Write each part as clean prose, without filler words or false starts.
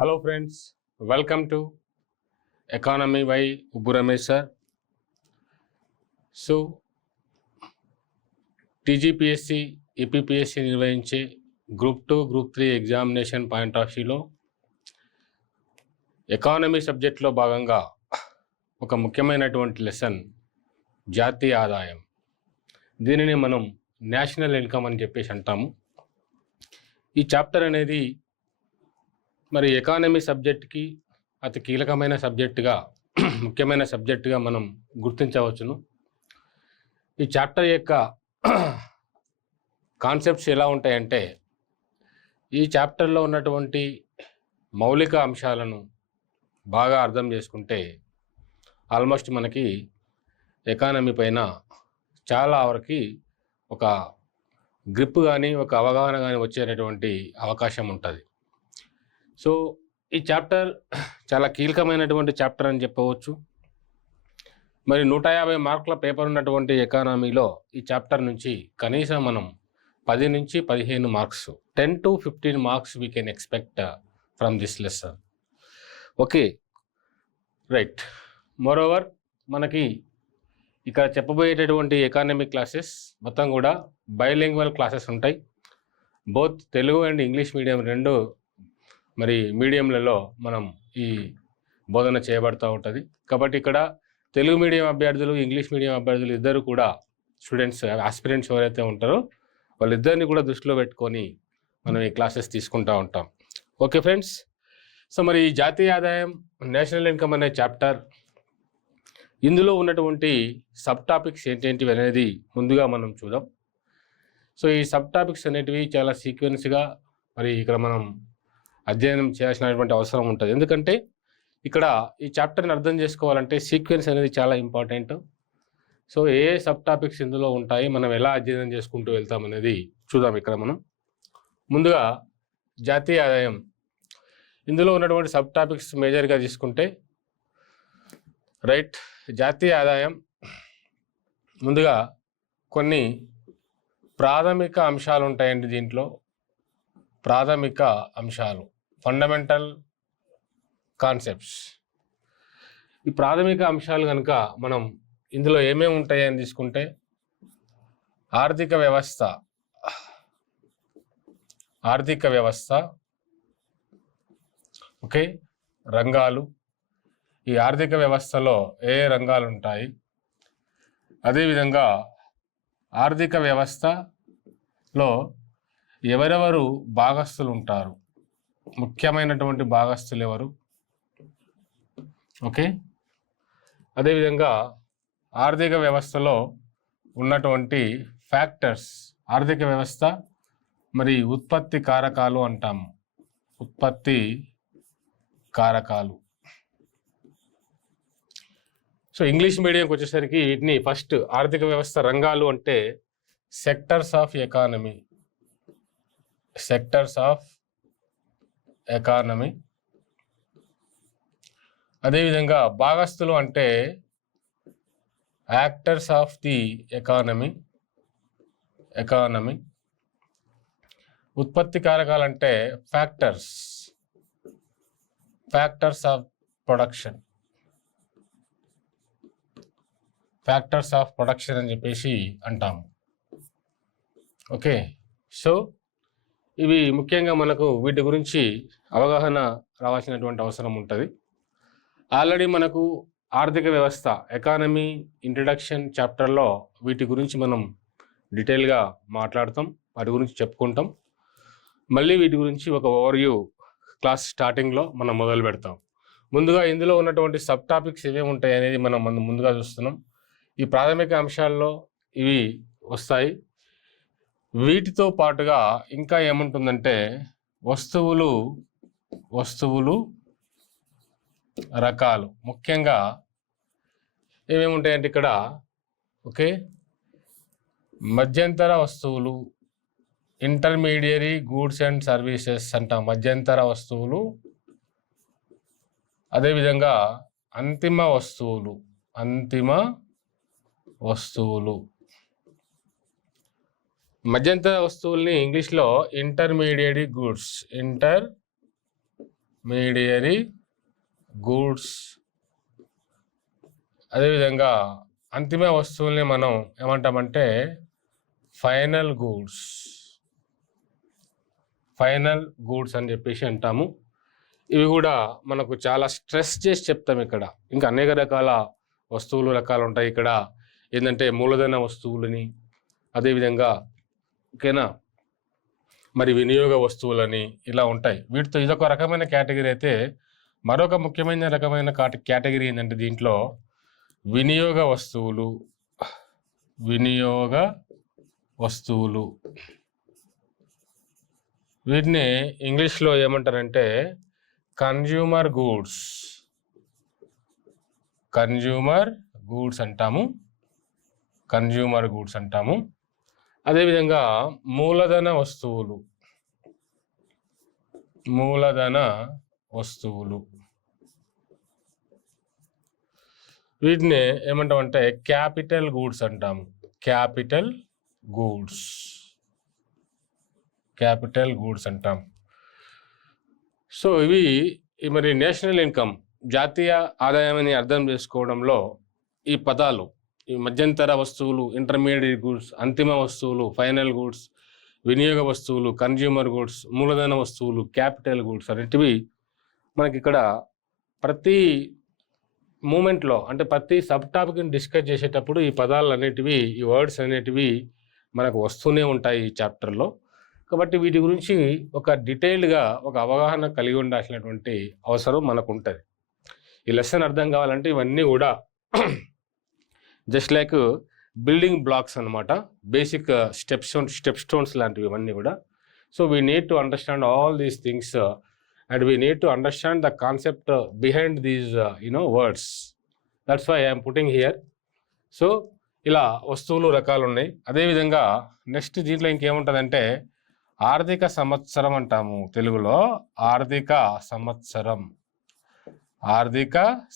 Hello friends, welcome to Economy by Ubbu Ramesh sir. So, TGPSC APPSC నిర్వహించే group 2 group 3 examination point of వ్యూలో economy సబ్జెక్ట్లో భాగంగా ఒక ముఖ్యమైనటువంటి లెసన్ జాతీయ ఆదాయం. దీనిని మనం నేషనల్ ఇన్కమ్ అని చెప్పేసి అంటాము. ఈ చాప్టర్ అనేది మరి ఎకానమీ సబ్జెక్ట్కి అతి కీలకమైన సబ్జెక్టుగా ముఖ్యమైన సబ్జెక్టుగా మనం గుర్తించవచ్చును. ఈ చాప్టర్ యొక్క కాన్సెప్ట్స్ ఎలా ఉంటాయంటే, ఈ చాప్టర్లో ఉన్నటువంటి మౌలిక అంశాలను బాగా అర్థం చేసుకుంటే ఆల్మోస్ట్ మనకి ఎకానమీ పైన చాలా వరకు ఒక గ్రిప్ కానీ ఒక అవగాహన కానీ వచ్చేటటువంటి అవకాశం ఉంటుంది. సో ఈ చాప్టర్ చాలా కీలకమైనటువంటి చాప్టర్ అని చెప్పవచ్చు. మరి 150 మార్కుల పేపర్ ఉన్నటువంటి ఎకానమీలో ఈ చాప్టర్ నుంచి కనీసం మనం 10 నుంచి 15 marks 10 to 15 marks we can expect from this lesson. Okay right. Moreover మనకి ఇక్కడ చెప్పబోయేటటువంటి ఎకానమిక్ క్లాసెస్ మొత్తం కూడా బైలింగ్వల్ క్లాసెస్ ఉంటాయి. Both Telugu and English medium రెండు మరి మీడియంలలో మనం ఈ బోధన చేయబడుతూ ఉంటుంది. కాబట్టి ఇక్కడ తెలుగు మీడియం అభ్యర్థులు, ఇంగ్లీష్ మీడియం అభ్యర్థులు ఇద్దరు కూడా స్టూడెంట్స్ ఆస్పిరెంట్స్ ఎవరైతే ఉంటారో వాళ్ళిద్దరిని కూడా దృష్టిలో పెట్టుకొని మనం ఈ క్లాసెస్ తీసుకుంటూ ఉంటాం. ఓకే ఫ్రెండ్స్, సో మరి ఈ జాతీయ ఆదాయం నేషనల్ ఇన్కమ్ అనే చాప్టర్, ఇందులో ఉన్నటువంటి సబ్ టాపిక్స్ ఏంటేంటివి అనేది ముందుగా మనం చూద్దాం. సో ఈ సబ్ టాపిక్స్ అనేటివి చాలా సీక్వెన్స్గా మరి ఇక్కడ మనం అధ్యయనం చేయాల్సినటువంటి అవసరం ఉంటుంది. ఎందుకంటే ఇక్కడ ఈ చాప్టర్ని అర్థం చేసుకోవాలంటే సీక్వెన్స్ అనేది చాలా ఇంపార్టెంట్. సో ఏ సబ్ టాపిక్స్ ఇందులో ఉంటాయి, మనం ఎలా అధ్యయనం చేసుకుంటూ వెళ్తాం అనేది చూద్దాం. ఇక్కడ మనం ముందుగా జాతీయ ఆదాయం, ఇందులో ఉన్నటువంటి సబ్ టాపిక్స్ మేజర్గా తీసుకుంటే రైట్. జాతీయ ఆదాయం ముందుగా కొన్ని ప్రాథమిక అంశాలు ఉంటాయండి. దీంట్లో ప్రాథమిక అంశాలు, ఫండమెంటల్ కాన్సెప్ట్స్. ఈ ప్రాథమిక అంశాలు కనుక మనం ఇందులో ఏమేమి ఉంటాయని తీసుకుంటే ఆర్థిక వ్యవస్థ, ఓకే, రంగాలు. ఈ ఆర్థిక వ్యవస్థలో ఏ రంగాలు ఉంటాయి, అదేవిధంగా ఆర్థిక వ్యవస్థలో ఎవరెవరు భాగస్తులు ఉంటారు, ముఖ్యమైనటువంటి భాగస్తులు ఎవరు, ఓకే. అదేవిధంగా ఆర్థిక వ్యవస్థలో ఉన్నటువంటి ఫ్యాక్టర్స్, ఆర్థిక వ్యవస్థ మరి ఉత్పత్తి కారకాలు అంటాము, ఉత్పత్తి కారకాలు. సో ఇంగ్లీష్ మీడియంకి వచ్చేసరికి వీటిని ఫస్ట్ ఆర్థిక వ్యవస్థ రంగాలు అంటే sectors of economy, sectors of economy. అదేవిధంగా భాగస్తులు అంటే యాక్టర్స్ ఆఫ్ ది ఎకానమీ. ఉత్పత్తి కారకాలు అంటే factors of production, factors of production అని చెప్పేసి అంటాము. ఓకే, సో ఇవి ముఖ్యంగా మనకు వీటి గురించి అవగాహన రావాల్సినటువంటి అవసరం ఉంటుంది. ఆల్రెడీ మనకు ఆర్థిక వ్యవస్థ ఎకానమీ ఇంట్రడక్షన్ చాప్టర్లో వీటి గురించి మనం డీటెయిల్గా మాట్లాడతాం, వాటి గురించి చెప్పుకుంటాం. మళ్ళీ వీటి గురించి ఒక ఓవర్వ్యూ క్లాస్ స్టార్టింగ్లో మనం మొదలు పెడతాం. ముందుగా ఇందులో ఉన్నటువంటి సబ్ టాపిక్స్ ఏమేమి ఉంటాయి అనేది మనం ముందుగా చూస్తున్నాం. ఈ ప్రాథమిక అంశాల్లో ఇవి వస్తాయి. వీటితో పాటుగా ఇంకా ఏముంటుందంటే వస్తువులు రకాలు. ముఖ్యంగా ఏమేమి ఉంటాయంటే ఇక్కడ ఓకే, మధ్యంతర వస్తువులు, ఇంటర్మీడియరీ గూడ్స్ అండ్ సర్వీసెస్ అంటాం, మధ్యంతర వస్తువులు. అదేవిధంగా అంతిమ వస్తువులు. మధ్యంతర వస్తువుల్ని ఇంగ్లీష్లో ఇంటర్మీడియరీ గూడ్స్, ఇంటర్మీడియరీ గూడ్స్. అదేవిధంగా అంతిమ వస్తువుల్ని మనం ఏమంటామంటే ఫైనల్ గూడ్స్ అని చెప్పేసి అంటాము. ఇవి కూడా మనకు చాలా స్ట్రెస్ చేసి చెప్తాం ఇక్కడ. ఇంకా అనేక రకాల వస్తువులు రకాలు ఉంటాయి ఇక్కడ. ఏంటంటే మూలధన వస్తువులని, అదేవిధంగా ఓకేనా మరి వినియోగ వస్తువులని ఇలా ఉంటాయి. వీటితో ఇదొక రకమైన కేటగిరీ అయితే, మరొక ముఖ్యమైన రకమైన కేటగిరీ ఏంటంటే దీంట్లో వినియోగ వస్తువులు. వీటిని ఇంగ్లీష్లో ఏమంటారంటే కన్జ్యూమర్ గూడ్స్ అంటాము. అదేవిధంగా మూలధన వస్తువులు వీటిని ఏమంటామంటే క్యాపిటల్ గూడ్స్ అంటాము. క్యాపిటల్ గూడ్స్ అంటాం. సో ఇవి మరి నేషనల్ ఇన్కమ్, జాతీయ ఆదాయాన్ని అర్థం చేసుకోవడంలో ఈ పదాలు, ఈ మధ్యంతర వస్తువులు, ఇంటర్మీడియట్ గూడ్స్, అంతిమ వస్తువులు, ఫైనల్ గూడ్స్, వినియోగ వస్తువులు, కన్జ్యూమర్ గూడ్స్, మూలధన వస్తువులు, క్యాపిటల్ గూడ్స్ అనేటివి మనకి ఇక్కడ ప్రతి మూమెంట్లో అంటే ప్రతి సబ్ టాపిక్ని డిస్కస్ చేసేటప్పుడు ఈ పదాలు అనేటివి, ఈ వర్డ్స్ అనేటివి మనకు వస్తూనే ఉంటాయి ఈ చాప్టర్లో. కాబట్టి వీటి గురించి ఒక డీటెయిల్డ్గా ఒక అవగాహన కలిగి ఉండాల్సినటువంటి అవసరం మనకు ఉంటుంది. ఈ లెసన్ అర్థం కావాలంటే ఇవన్నీ కూడా జస్ట్ లైక్ బిల్డింగ్ బ్లాక్స్ అనమాట, బేసిక్ స్టెప్ స్టోన్స్ లాంటివి ఇవన్నీ కూడా. So we need to understand all these things and we need to understand the concept behind these words. That's why I'm putting here. So ఇలా వస్తువులు రకాలు ఉన్నాయి. అదేవిధంగా next దీంట్లో ఇంకేముంటుందంటే ఆర్థిక సంవత్సరం అంటాము తెలుగులో. ఆర్థిక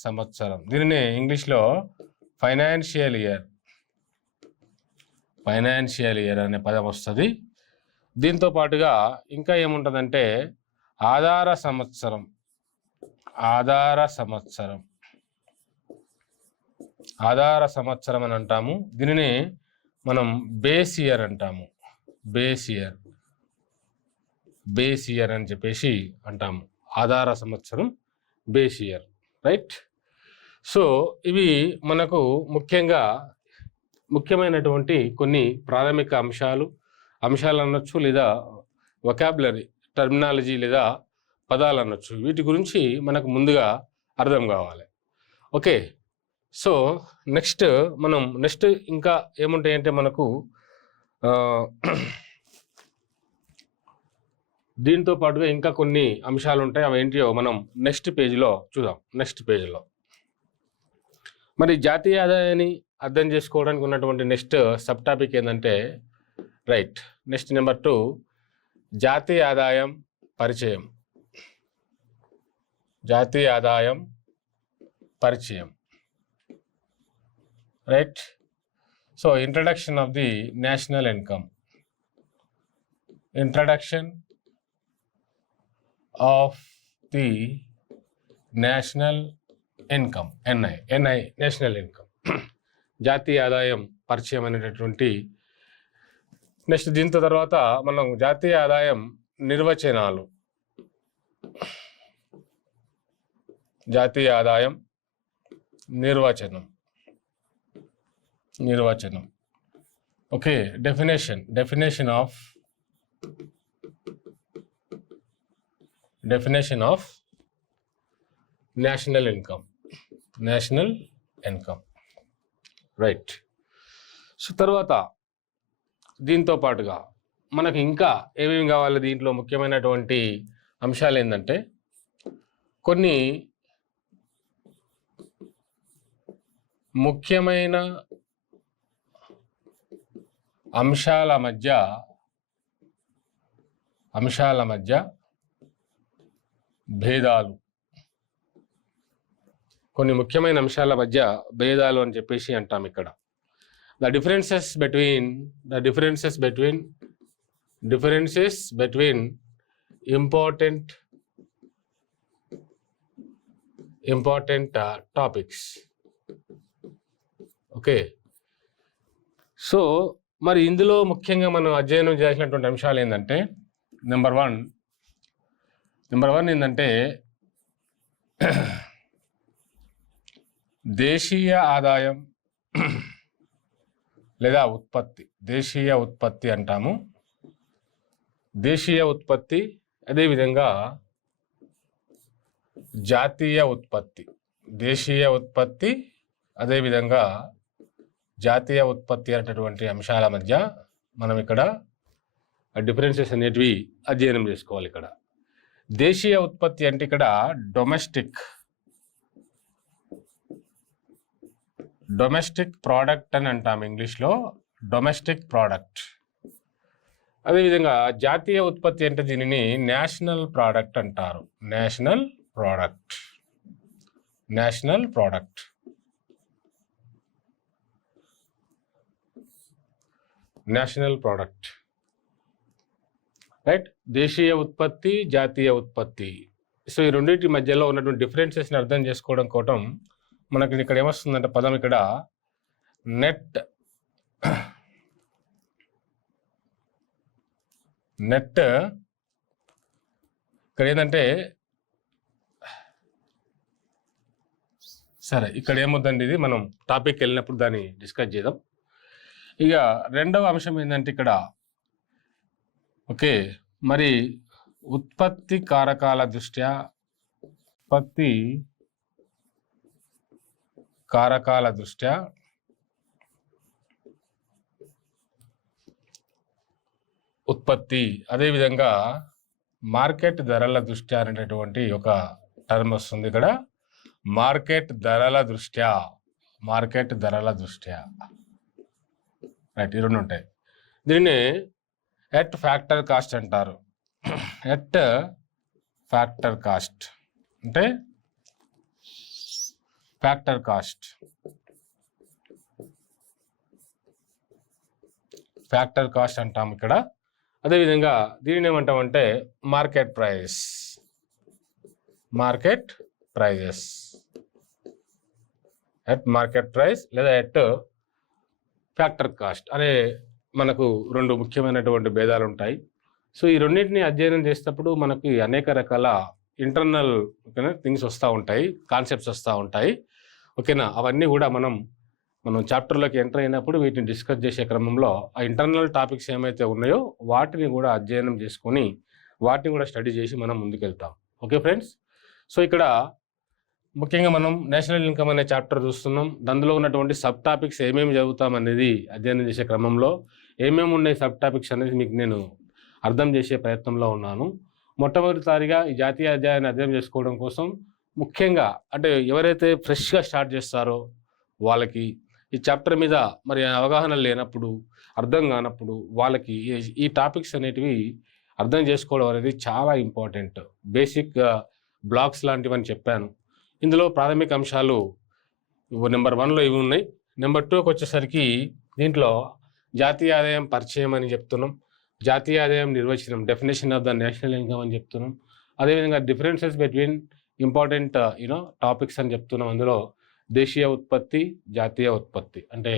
సంవత్సరం దీనిని ఇంగ్లీష్లో ఫైనాన్షియల్ ఇయర్ అనే పదం వస్తుంది. దీంతో పాటుగా ఇంకా ఏముంటుందంటే ఆధార సంవత్సరం అని అంటాము. దీనిని మనం బేస్ ఇయర్ అంటాము. బేస్ ఇయర్ అని చెప్పేసి అంటాము. ఆధార సంవత్సరం, బేస్ ఇయర్, రైట్. సో ఇవి మనకు ముఖ్యమైనటువంటి కొన్ని ప్రాథమిక అంశాలు అనొచ్చు, లేదా వొకాబులరీ టర్మినాలజీ లేదా పదాలు అనొచ్చు. వీటి గురించి మనకు ముందుగా అర్థం కావాలి. ఓకే, సో నెక్స్ట్ ఇంకా ఏముంటాయంటే మనకు దీంతో పాటుగా ఇంకా కొన్ని అంశాలు ఉంటాయి. అవి ఏంటియో మనం నెక్స్ట్ పేజీలో చూద్దాం. మరి జాతీయ ఆదాయాన్ని అర్థం చేసుకోవడానికి ఉన్నటువంటి నెక్స్ట్ సబ్ టాపిక్ ఏంటంటే రైట్, నెక్స్ట్ నెంబర్ 2 జాతీయ ఆదాయం పరిచయం. Right. So introduction of the national income. National income, national income, జాతీయ ఆదాయం పరిచయం అనేటటువంటి నెక్స్ట్. దీంతో తర్వాత మనం జాతీయ ఆదాయం నిర్వచనం. Okay, definition of national income, right. So తర్వాత దీంతో పాటుగా మనకు ఇంకా ఏమేమి కావాలి, దీంట్లో ముఖ్యమైనటువంటి అంశాలు ఏంటంటే కొన్ని ముఖ్యమైన అంశాల మధ్య భేదాలు. కొన్ని ముఖ్యమైన అంశాల మధ్య భేదాలు అని చెప్పేసి అంటాం ఇక్కడ. The differences between important important topics. Okay, so మరి ఇందులో ముఖ్యంగా మనం అధ్యయనం చేసినటువంటి అంశాలు ఏంటంటే నెంబర్ వన్ ఏంటంటే దేశీయ ఆదాయం లేదా ఉత్పత్తి. దేశీయ ఉత్పత్తి అంటాము. దేశీయ ఉత్పత్తి, అదేవిధంగా జాతీయ ఉత్పత్తి. దేశీయ ఉత్పత్తి, అదేవిధంగా జాతీయ ఉత్పత్తి అనేటటువంటి అంశాల మధ్య మనం ఇక్కడ డిఫరెన్సెస్ అనేటివి అధ్యయనం చేసుకోవాలి. ఇక్కడ దేశీయ ఉత్పత్తి అంటే ఇక్కడ డొమెస్టిక్ ప్రోడక్ట్ అని అంటాం ఇంగ్లీష్లో, డొమెస్టిక్ ప్రోడక్ట్. అదేవిధంగా జాతీయ ఉత్పత్తి అంటే దీనిని నేషనల్ ప్రోడక్ట్ అంటారు. National product right. దేశీయ ఉత్పత్తి, జాతీయ ఉత్పత్తి. సో ఈ రెండింటి మధ్యలో ఉన్నటువంటి డిఫరెన్సెస్ని అర్థం చేసుకోవడం కోసం మనకి ఇక్కడ ఏమొస్తుందంటే పదం ఇక్కడ నెట్ ఇక్కడ ఏంటంటే సరే ఇక్కడ ఏమొద్దండి, ఇది మనం టాపిక్ వెళ్ళినప్పుడు దాన్ని డిస్కస్ చేద్దాం. ఇక రెండవ అంశం ఏంటంటే ఇక్కడ ఓకే మరి ఉత్పత్తి కారకాల దృష్ట్యా ఉత్పత్తి, అదేవిధంగా మార్కెట్ ధరల దృష్ట్యా అనేటటువంటి ఒక టర్మ్ వస్తుంది ఇక్కడ. మార్కెట్ ధరల దృష్ట్యా రైట్, ఈ రెండు ఉంటాయి. దీన్ని ఎట్ ఫ్యాక్టర్ కాస్ట్ అంటారు. ఎట్ ఫ్యాక్టర్ కాస్ట్ అంటే ఫ్యాక్టర్ కాస్ట్ అంటాం ఇక్కడ. అదేవిధంగా దీనిని ఏమంటామంటే market prices at market price లేదా ఎట్ ఫ్యాక్టర్ కాస్ట్ అనే మనకు రెండు ముఖ్యమైనటువంటి భేదాలు ఉంటాయి. సో ఈ రెండింటిని అధ్యయనం చేసేటప్పుడు మనకి అనేక రకాల ఇంటర్నల్ థింగ్స్ వస్తూ ఉంటాయి, కాన్సెప్ట్స్ వస్తూ ఉంటాయి. ఓకేనా, అవన్నీ కూడా మనం చాప్టర్లోకి ఎంటర్ అయినప్పుడు వీటిని డిస్కస్ చేసే క్రమంలో ఆ ఇంటర్నల్ టాపిక్స్ ఏమైతే ఉన్నాయో వాటిని కూడా అధ్యయనం చేసుకొని వాటిని కూడా స్టడీ చేసి మనం ముందుకెళ్తాం. ఓకే ఫ్రెండ్స్, సో ఇక్కడ ముఖ్యంగా మనం నేషనల్ ఇన్కమ్ అనే చాప్టర్ చూస్తున్నాం. అందులో ఉన్నటువంటి సబ్ టాపిక్స్ ఏమేమి చదువుతాం అనేది అధ్యయనం చేసే క్రమంలో ఏమేమి ఉన్నాయి సబ్ టాపిక్స్ అనేది మీకు నేను అర్థం చేసే ప్రయత్నంలో ఉన్నాను. మొట్టమొదటిసారిగా ఈ జాతీయ అధ్యాయాన్ని అధ్యయనం చేసుకోవడం కోసం ముఖ్యంగా అంటే ఎవరైతే ఫ్రెష్గా స్టార్ట్ చేస్తారో వాళ్ళకి ఈ చాప్టర్ మీద మరి అవగాహన లేనప్పుడు, అర్థం కానప్పుడు వాళ్ళకి ఈ టాపిక్స్ అనేటివి అర్థం చేసుకోవడం అనేది చాలా ఇంపార్టెంట్. బేసిక్ బ్లాక్స్ లాంటివని చెప్పాను. ఇందులో ప్రాథమిక అంశాలు నెంబర్ 1లో ఇవి ఉన్నాయి. నెంబర్ 2కి వచ్చేసరికి దీంట్లో జాతీయ ఆదాయం పరిచయం అని చెప్తున్నాం, జాతీయ ఆదాయం నిర్వచనం, definition of the national income అని చెప్తున్నాం. అదేవిధంగా డిఫరెన్సెస్ బిట్వీన్ ఇంపార్టెంట్ టాపిక్స్ అని చెప్తున్నాం. అందులో దేశీయ ఉత్పత్తి, జాతీయ ఉత్పత్తి అంటే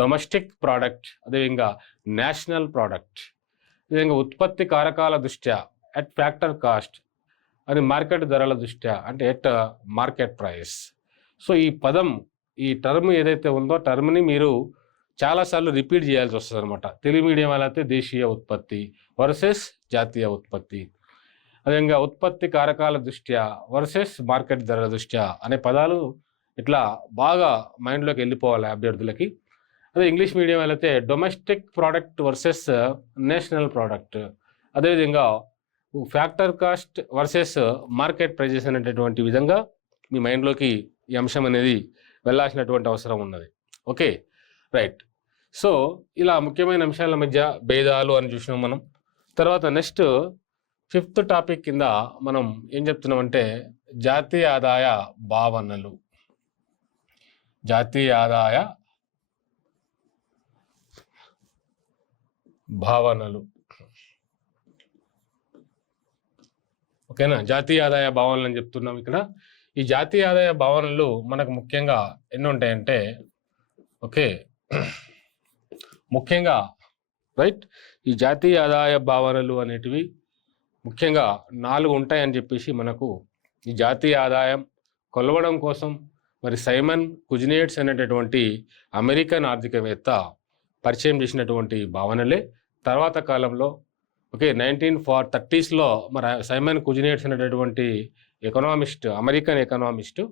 డొమెస్టిక్ ప్రోడక్ట్, అదేవిధంగా నేషనల్ ప్రోడక్ట్, అదేవిధంగా ఉత్పత్తి కారకాల దృష్ట్యా అట్ ఫ్యాక్టర్ కాస్ట్ అని మార్కెట్ ధరల దృష్ట్యా అంటే ఎట్ మార్కెట్ ప్రైస్. సో ఈ పదం, ఈ టర్మ్ ఏదైతే ఉందో టర్మ్ని మీరు చాలాసార్లు రిపీట్ చేయాల్సి వస్తుంది అనమాట. తెలుగు మీడియం వాళ్ళైతే దేశీయ ఉత్పత్తి వర్సెస్ జాతీయ ఉత్పత్తి, అదేవిధంగా ఉత్పత్తి కారకాల దృష్ట్యా వర్సెస్ మార్కెట్ ధరల దృష్ట్యా అనే పదాలు ఇట్లా బాగా మైండ్లోకి వెళ్ళిపోవాలి అభ్యర్థులకి. అదే ఇంగ్లీష్ మీడియం వాళ్ళైతే domestic product versus national product, అదేవిధంగా factor cost versus market prices అనేటటువంటి విధంగా మీ మైండ్లోకి ఈ అంశం అనేది వెళ్ళాల్సినటువంటి అవసరం ఉన్నది. Okay right. సో ఇలా ముఖ్యమైన అంశాల మధ్య భేదాలు అని చూసినాం మనం. తర్వాత నెక్స్ట్ 5th టాపిక్ కింద మనం ఏం చెప్తున్నామంటే జాతీయ ఆదాయ భావనలు. జాతీయ ఆదాయ భావనలు ఓకేనా, జాతీయ ఆదాయ భావనలు అని చెప్తున్నాం ఇక్కడ. ఈ జాతీయ ఆదాయ భావనలు మనకు ముఖ్యంగా ఎన్ని ఉంటాయంటే ఓకే ముఖ్యంగా రైట్ ఈ జాతీయ ఆదాయ భావనలు అనేటివి ముఖ్యంగా 4 ఉంటాయని చెప్పేసి మనకు ఈ జాతీయ ఆదాయం కొలవడం కోసం మరి సైమన్ కుజినేట్స్ అనేటటువంటి అమెరికన్ ఆర్థికవేత్త పరిచయం చేసినటువంటి భావనలే తర్వాత కాలంలో ఓకే 1930s మరి సైమన్ కుజినేట్స్ అనేటటువంటి economist American economist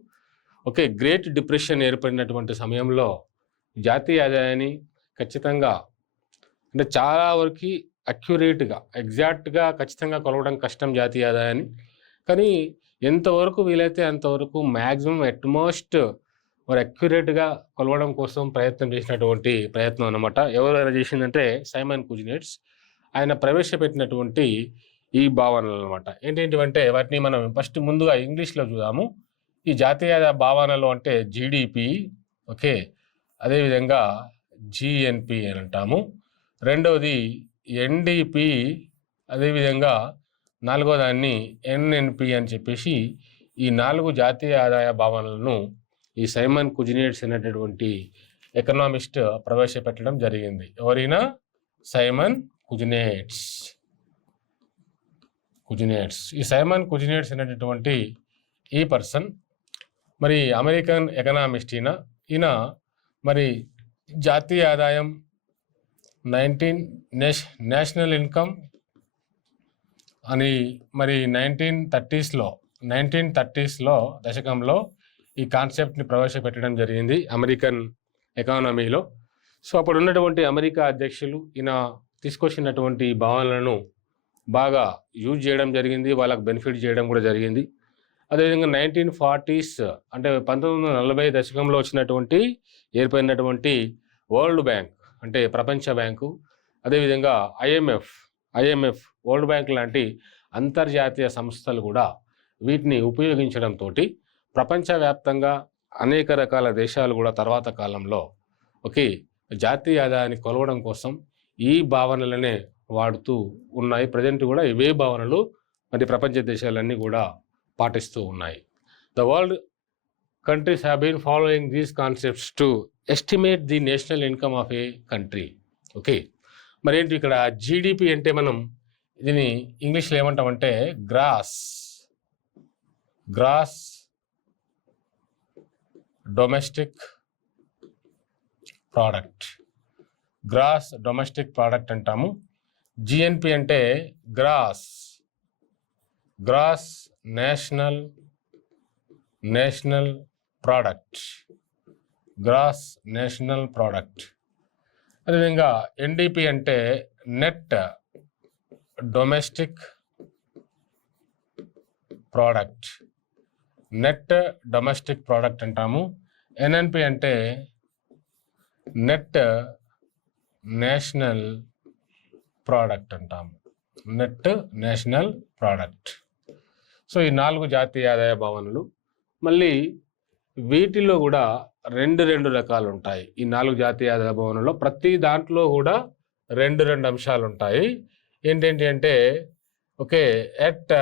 okay great depression ఏర్పడినటువంటి సమయంలో జాతీయ ఆదాయాన్ని ఖచ్చితంగా అంటే చాలా వరకు అక్యురేట్గా ఎగ్జాక్ట్గా ఖచ్చితంగా కొలవడం కష్టం జాతీయ ఆదాయాన్ని, కానీ ఎంతవరకు వీలైతే అంతవరకు మ్యాక్సిమం అట్మోస్ట్ మరి అక్యురేట్గా కొలవడం కోసం ప్రయత్నం చేసినటువంటి ప్రయత్నం అనమాట. ఎవరైనా చేసిందంటే సైమన్ కుజినేట్స్. ఆయన ప్రవేశపెట్టినటువంటి ఈ భావనలు అనమాట. ఏంటంటే వాటిని మనం ఫస్ట్ ముందుగా ఇంగ్లీష్లో చూద్దాము. ఈ జాతీయ భావనలు అంటే జీడిపి, ఓకే, అదేవిధంగా జిఎన్పి అని అంటాము. రెండవది ఎన్డిపి, అదేవిధంగా నాలుగో దాన్ని ఎన్ఎన్పి అని చెప్పేసి ఈ 4 జాతీయ ఆదాయ భావనలను ఈ సైమన్ కుజినేట్స్ అనేటటువంటి ఎకనామిస్ట్ ప్రవేశపెట్టడం జరిగింది. ఎవరైనా సైమన్ కుజినేట్స్. ఈ సైమన్ కుజినేట్స్ అనేటటువంటి ఈ పర్సన్ మరి అమెరికన్ ఎకనామిస్ట్. ఈయన మరి జాతీయ ఆదాయం 19 నేషనల్ ఇన్కమ్ అని మరి 1930s దశకంలో ఈ కాన్సెప్ట్ని ప్రవేశపెట్టడం జరిగింది అమెరికన్ ఎకానమీలో. సో అప్పుడు ఉన్నటువంటి అమెరికా అధ్యక్షులు ఈయన తీసుకొచ్చినటువంటి భావనలను బాగా యూజ్ చేయడం జరిగింది, వాళ్ళకు బెనిఫిట్ చేయడం కూడా జరిగింది. అదేవిధంగా 1940s అంటే 1940 దశకంలో వచ్చినటువంటి ఏర్పడినటువంటి వరల్డ్ బ్యాంక్ అంటే ప్రపంచ బ్యాంకు, అదేవిధంగా ఐఎంఎఫ్ వరల్డ్ బ్యాంక్ లాంటి అంతర్జాతీయ సంస్థలు కూడా వీటిని ఉపయోగించడంతో ప్రపంచవ్యాప్తంగా అనేక రకాల దేశాలు కూడా తర్వాత కాలంలో ఓకే జాతీయ ఆదాయాన్ని కొలవడం కోసం ఈ భావనలనే వాడుతూ ఉన్నాయి. ప్రజెంట్ కూడా ఇవే భావనలు మరి ప్రపంచ దేశాలన్నీ కూడా పాటిస్తూ ఉన్నాయి. The world countries have been following these concepts to estimate the national income of a country. Okay, మరి ఏంటి ఇక్కడ జీడిపి అంటే మనం దీన్ని ఇంగ్లీష్లో ఏమంటామంటే గ్రాస్ డొమెస్టిక్ ప్రోడక్ట్ అంటాము. జిఎన్పి అంటే గ్రాస్ నేషనల్ ప్రోడక్ట్. అదేవిధంగా ఎన్డిపి అంటే నెట్ డొమెస్టిక్ ప్రోడక్ట్ అంటాము. ఎన్ఎన్పి అంటే నెట్ నేషనల్ ప్రోడక్ట్ అంటాము. సో ఈ 4 జాతీయ ఆదాయ భావనలు. మళ్ళీ వీటిలో కూడా రెండు రకాలు ఉంటాయి. ఈ 4 జాతీయ ఆదాయ భావనలో ప్రతి దాంట్లో కూడా రెండు అంశాలు ఉంటాయి. ఏంటంటే అంటే ఓకే ఎట్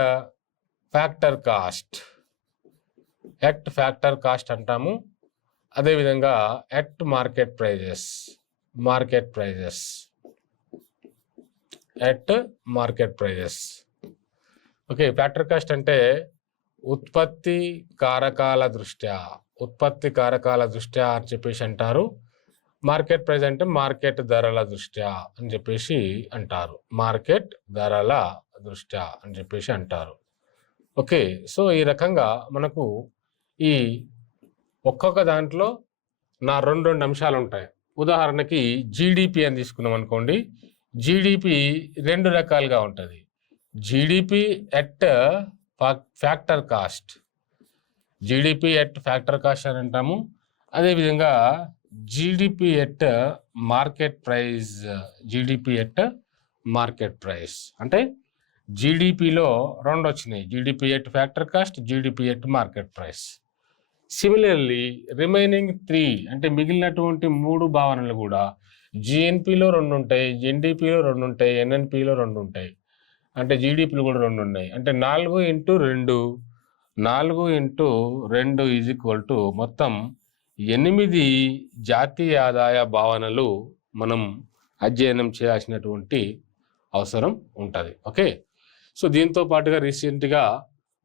ఫ్యాక్టర్ కాస్ట్ అంటాము. అదేవిధంగా at market prices okay. Factor cost అంటే ఉత్పత్తి కారకాల దృష్ట్యా అని చెప్పేసి అంటారు. మార్కెట్ ప్రైస్ అంటే మార్కెట్ ధరల దృష్ట్యా అని చెప్పేసి అంటారు. ఓకే, సో ఈ రకంగా మనకు ఈ ఒక్కొక్క దాంట్లో రెండు అంశాలు ఉంటాయి. ఉదాహరణకి జీడిపి అని తీసుకున్నాం అనుకోండి. జీడిపి 2 రకాలుగా ఉంటుంది. జీడిపి ఎట్ ఫ్యాక్టర్ కాస్ట్ అని అంటాము. అదేవిధంగా జీడిపి ఎట్ మార్కెట్ ప్రైస్ అంటే జీడిపిలో 2 వచ్చినాయి. GDP at factor cost, GDP at market price. Similarly remaining 3 అంటే మిగిలినటువంటి 3 భావనలు కూడా జిఎన్పిలో 2 ఉంటాయి, ఎన్డిపిలో 2 ఉంటాయి, ఎన్ఎన్పిలో 2 ఉంటాయి. అంటే జీడిపిలు కూడా 2 ఉన్నాయి. అంటే 4 × 2 4 ఇంటూ 2 ఈజ్ ఈక్వల్ టు మొత్తం 8 జాతీయ ఆదాయ భావనలు మనం అధ్యయనం చేయాల్సినటువంటి అవసరం ఉంటుంది. ఓకే, సో దీంతో పాటుగా రీసెంట్గా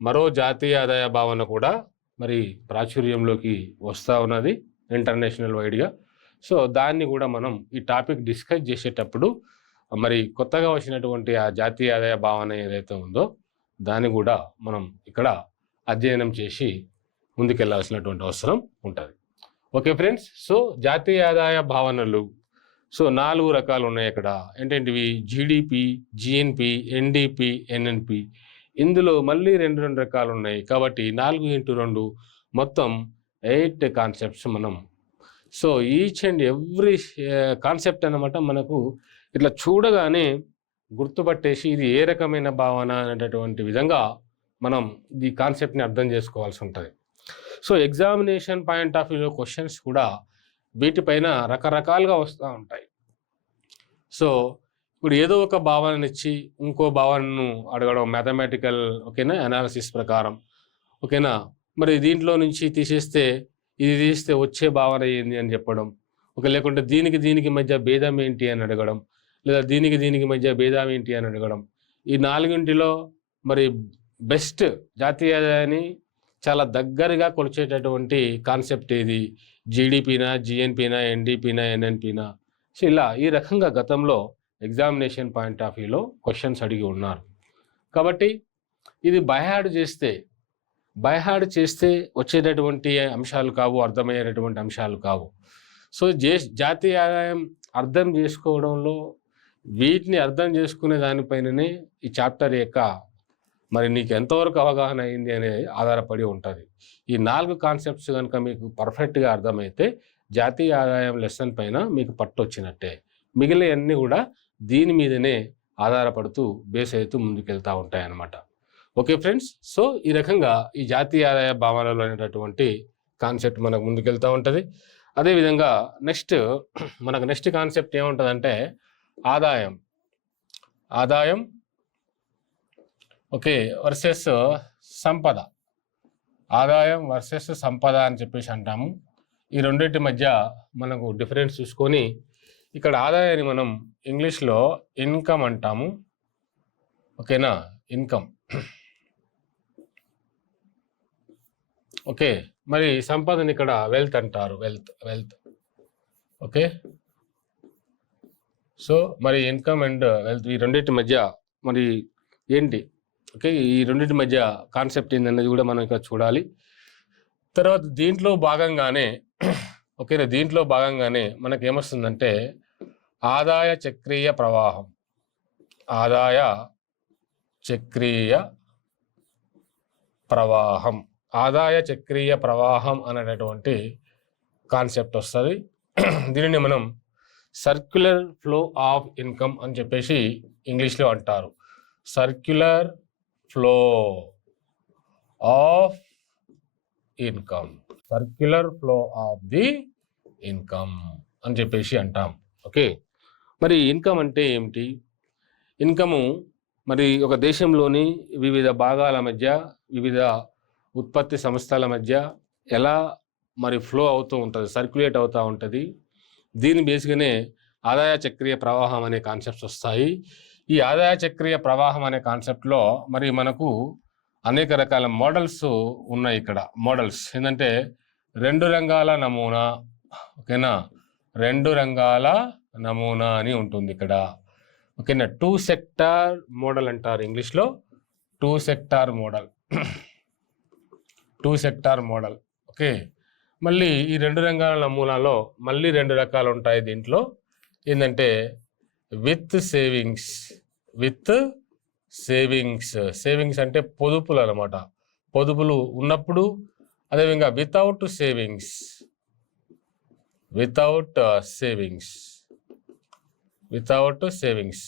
మరో జాతీయ ఆదాయ భావన కూడా మరి ప్రాచుర్యంలోకి వస్తూ ఉన్నది ఇంటర్నేషనల్ వైడ్గా. సో దాన్ని కూడా మనం ఈ టాపిక్ డిస్కస్ చేసేటప్పుడు మరి కొత్తగా వచ్చినటువంటి ఆ జాతీయ ఆదాయ భావన ఏదైతే ఉందో దాన్ని కూడా మనం ఇక్కడ అధ్యయనం చేసి ముందుకెళ్లాల్సినటువంటి అవసరం ఉంటుంది. ఓకే ఫ్రెండ్స్, సో జాతీయ ఆదాయ భావనలు సో 4 రకాలు ఉన్నాయి ఇక్కడ. ఏంటంటివి? GDP, GNP, NDP, NNP. ఇందులో మళ్ళీ 2 రకాలు ఉన్నాయి. కాబట్టి 4 ఇంటూ 2 మొత్తం 8 కాన్సెప్ట్స్ మనం. So each and every concept అన్నమాట మనకు ఇట్లా చూడగానే గుర్తుపట్టేసి ఇది ఏ రకమైన భావన అనేటటువంటి విధంగా మనం ఈ కాన్సెప్ట్ని అర్థం చేసుకోవాల్సి ఉంటుంది. సో ఎగ్జామినేషన్ పాయింట్ ఆఫ్ వ్యూలో క్వశ్చన్స్ కూడా వీటిపైన రకరకాలుగా వస్తూ ఉంటాయి. సో ఇప్పుడు ఏదో ఒక భావననిచ్చి ఇంకో భావనను అడగడం మ్యాథమెటికల్, ఓకేనా, అనాలిసిస్ ప్రకారం, ఓకేనా. మరి దీంట్లో నుంచి తీసేస్తే ఇది తీస్తే వచ్చే భావన ఏంది అని చెప్పడం, ఓకే, లేకుంటే దీనికి మధ్య భేదం ఏంటి అని అడగడం, లేదా దీనికి మధ్య భేదం ఏంటి అని అడగడం. ఈ 4 మరి బెస్ట్ జాతీయ ఆదాయాన్ని చాలా దగ్గరగా కొలిచేటటువంటి కాన్సెప్ట్ ఏది? జీడిపినా, జిఎన్పినా, ఎన్డిపినా, ఎన్ఎన్పినా. సో ఇలా ఈ రకంగా గతంలో ఎగ్జామినేషన్ పాయింట్ ఆఫ్ వ్యూలో క్వశ్చన్స్ అడిగి ఉన్నారు. కాబట్టి ఇది బైహార్డ్ చేస్తే వచ్చేటటువంటి అంశాలు కావు, అర్థమయ్యేటటువంటి అంశాలు కావు. సో జాతీయ ఆదాయం అర్థం చేసుకోవడంలో వీటిని అర్థం చేసుకునే దానిపైననే ఈ చాప్టర్ యొక్క మరి నీకు ఎంతవరకు అవగాహన అయింది అనేది ఆధారపడి ఉంటుంది. ఈ 4 కాన్సెప్ట్స్ కనుక మీకు పర్ఫెక్ట్గా అర్థమైతే జాతీయ ఆదాయం లెసన్ పైన మీకు పట్టు వచ్చినట్టే. మిగిలినవన్నీ కూడా దీని మీదనే ఆధారపడుతూ బేస్ అవుతూ ముందుకెళ్తూ ఉంటాయి అన్నమాట. ఓకే ఫ్రెండ్స్, సో ఈ రకంగా ఈ జాతీయ ఆదాయ భావనలు అనేటటువంటి కాన్సెప్ట్ మనకు ముందుకెళ్తూ ఉంటుంది. అదేవిధంగా నెక్స్ట్ కాన్సెప్ట్ ఏముంటుందంటే ఆదాయం ఓకే వర్సెస్ సంపద. ఆదాయం వర్సెస్ సంపద అని చెప్పేసి అంటాము. ఈ రెండింటి మధ్య మనకు డిఫరెన్స్ చూసుకొని ఇక్కడ ఆదాయాన్ని మనం ఇంగ్లీష్లో ఇన్కమ్ అంటాము. ఓకేనా, ఇన్కమ్. ఓకే, మరి సంపదని ఇక్కడ వెల్త్ అంటారు. వెల్త్. ఓకే, సో మరి ఇన్కమ్ అండ్ వెల్త్ ఈ రెండింటి మధ్య మరి ఏంటి, ఓకే, ఈ రెండింటి మధ్య కాన్సెప్ట్ ఏంటనేది కూడా మనం ఇక్కడ చూడాలి. తర్వాత దీంట్లో భాగంగానే మనకు ఏమొస్తుందంటే ఆదాయ చక్రీయ ప్రవాహం అనేటటువంటి కాన్సెప్ట్ వస్తుంది. దీనిని మనం సర్క్యులర్ ఫ్లో ఆఫ్ ఇన్కమ్ అని చెప్పేసి ఇంగ్లీష్లో అంటారు. Circular flow of the income అని చెప్పేసి అంటాం. ఓకే, మరి ఇన్కమ్ అంటే ఏమిటి? ఇన్కము మరి ఒక దేశంలోని వివిధ భాగాల మధ్య, వివిధ ఉత్పత్తి సంస్థల మధ్య ఎలా మరి ఫ్లో అవుతూ ఉంటుంది, సర్క్యులేట్ అవుతూ ఉంటుంది. దీని బేస్గానే ఆదాయ చక్రీయ ప్రవాహం అనే కాన్సెప్ట్స్ వస్తాయి. ఈ ఆదాయ చక్రీయ ప్రవాహం అనే కాన్సెప్ట్లో మరి మనకు అనేక రకాల మోడల్స్ ఉన్నాయి. ఇక్కడ మోడల్స్ ఏంటంటే 2 రంగాల నమూనా, ఓకేనా, 2 రంగాల నమూనా అని ఉంటుంది ఇక్కడ. ఓకేనా, 2 సెక్టార్ మోడల్ అంటారు ఇంగ్లీష్లో. 2 సెక్టార్ మోడల్. ఓకే, మళ్ళీ ఈ 2 రంగాల నమూనాలో మళ్ళీ 2 రకాలు ఉంటాయి. దీంట్లో ఏంటంటే విత్ సేవింగ్స్ అంటే పొదుపులు అన్నమాట. పొదుపులు ఉన్నప్పుడు, అదేవిధంగా వితౌట్ సేవింగ్స్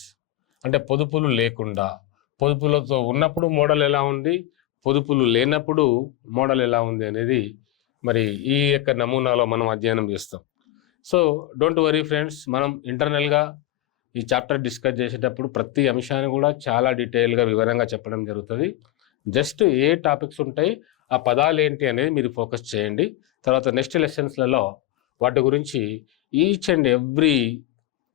అంటే పొదుపులు లేకుండా. పొదుపులతో ఉన్నప్పుడు మోడల్ ఎలా ఉంది, పొదుపులు లేనప్పుడు మోడల్ ఎలా ఉంది అనేది మరి ఈ యొక్క నమూనాలో మనం అధ్యయనం చేస్తాం. సో డోంట్ వరీ ఫ్రెండ్స్, మనం ఇంటర్నల్గా ఈ చాప్టర్ డిస్కస్ చేసేటప్పుడు ప్రతి అంశాన్ని కూడా చాలా డీటెయిల్గా వివరంగా చెప్పడం జరుగుతుంది. జస్ట్ ఏ టాపిక్స్ ఉంటాయి ఆ పదాలు ఏంటి అనేది మీరు ఫోకస్ చేయండి. తర్వాత నెక్స్ట్ లెసన్స్లలో వాటి గురించి ఈచ్ అండ్ ఎవ్రీ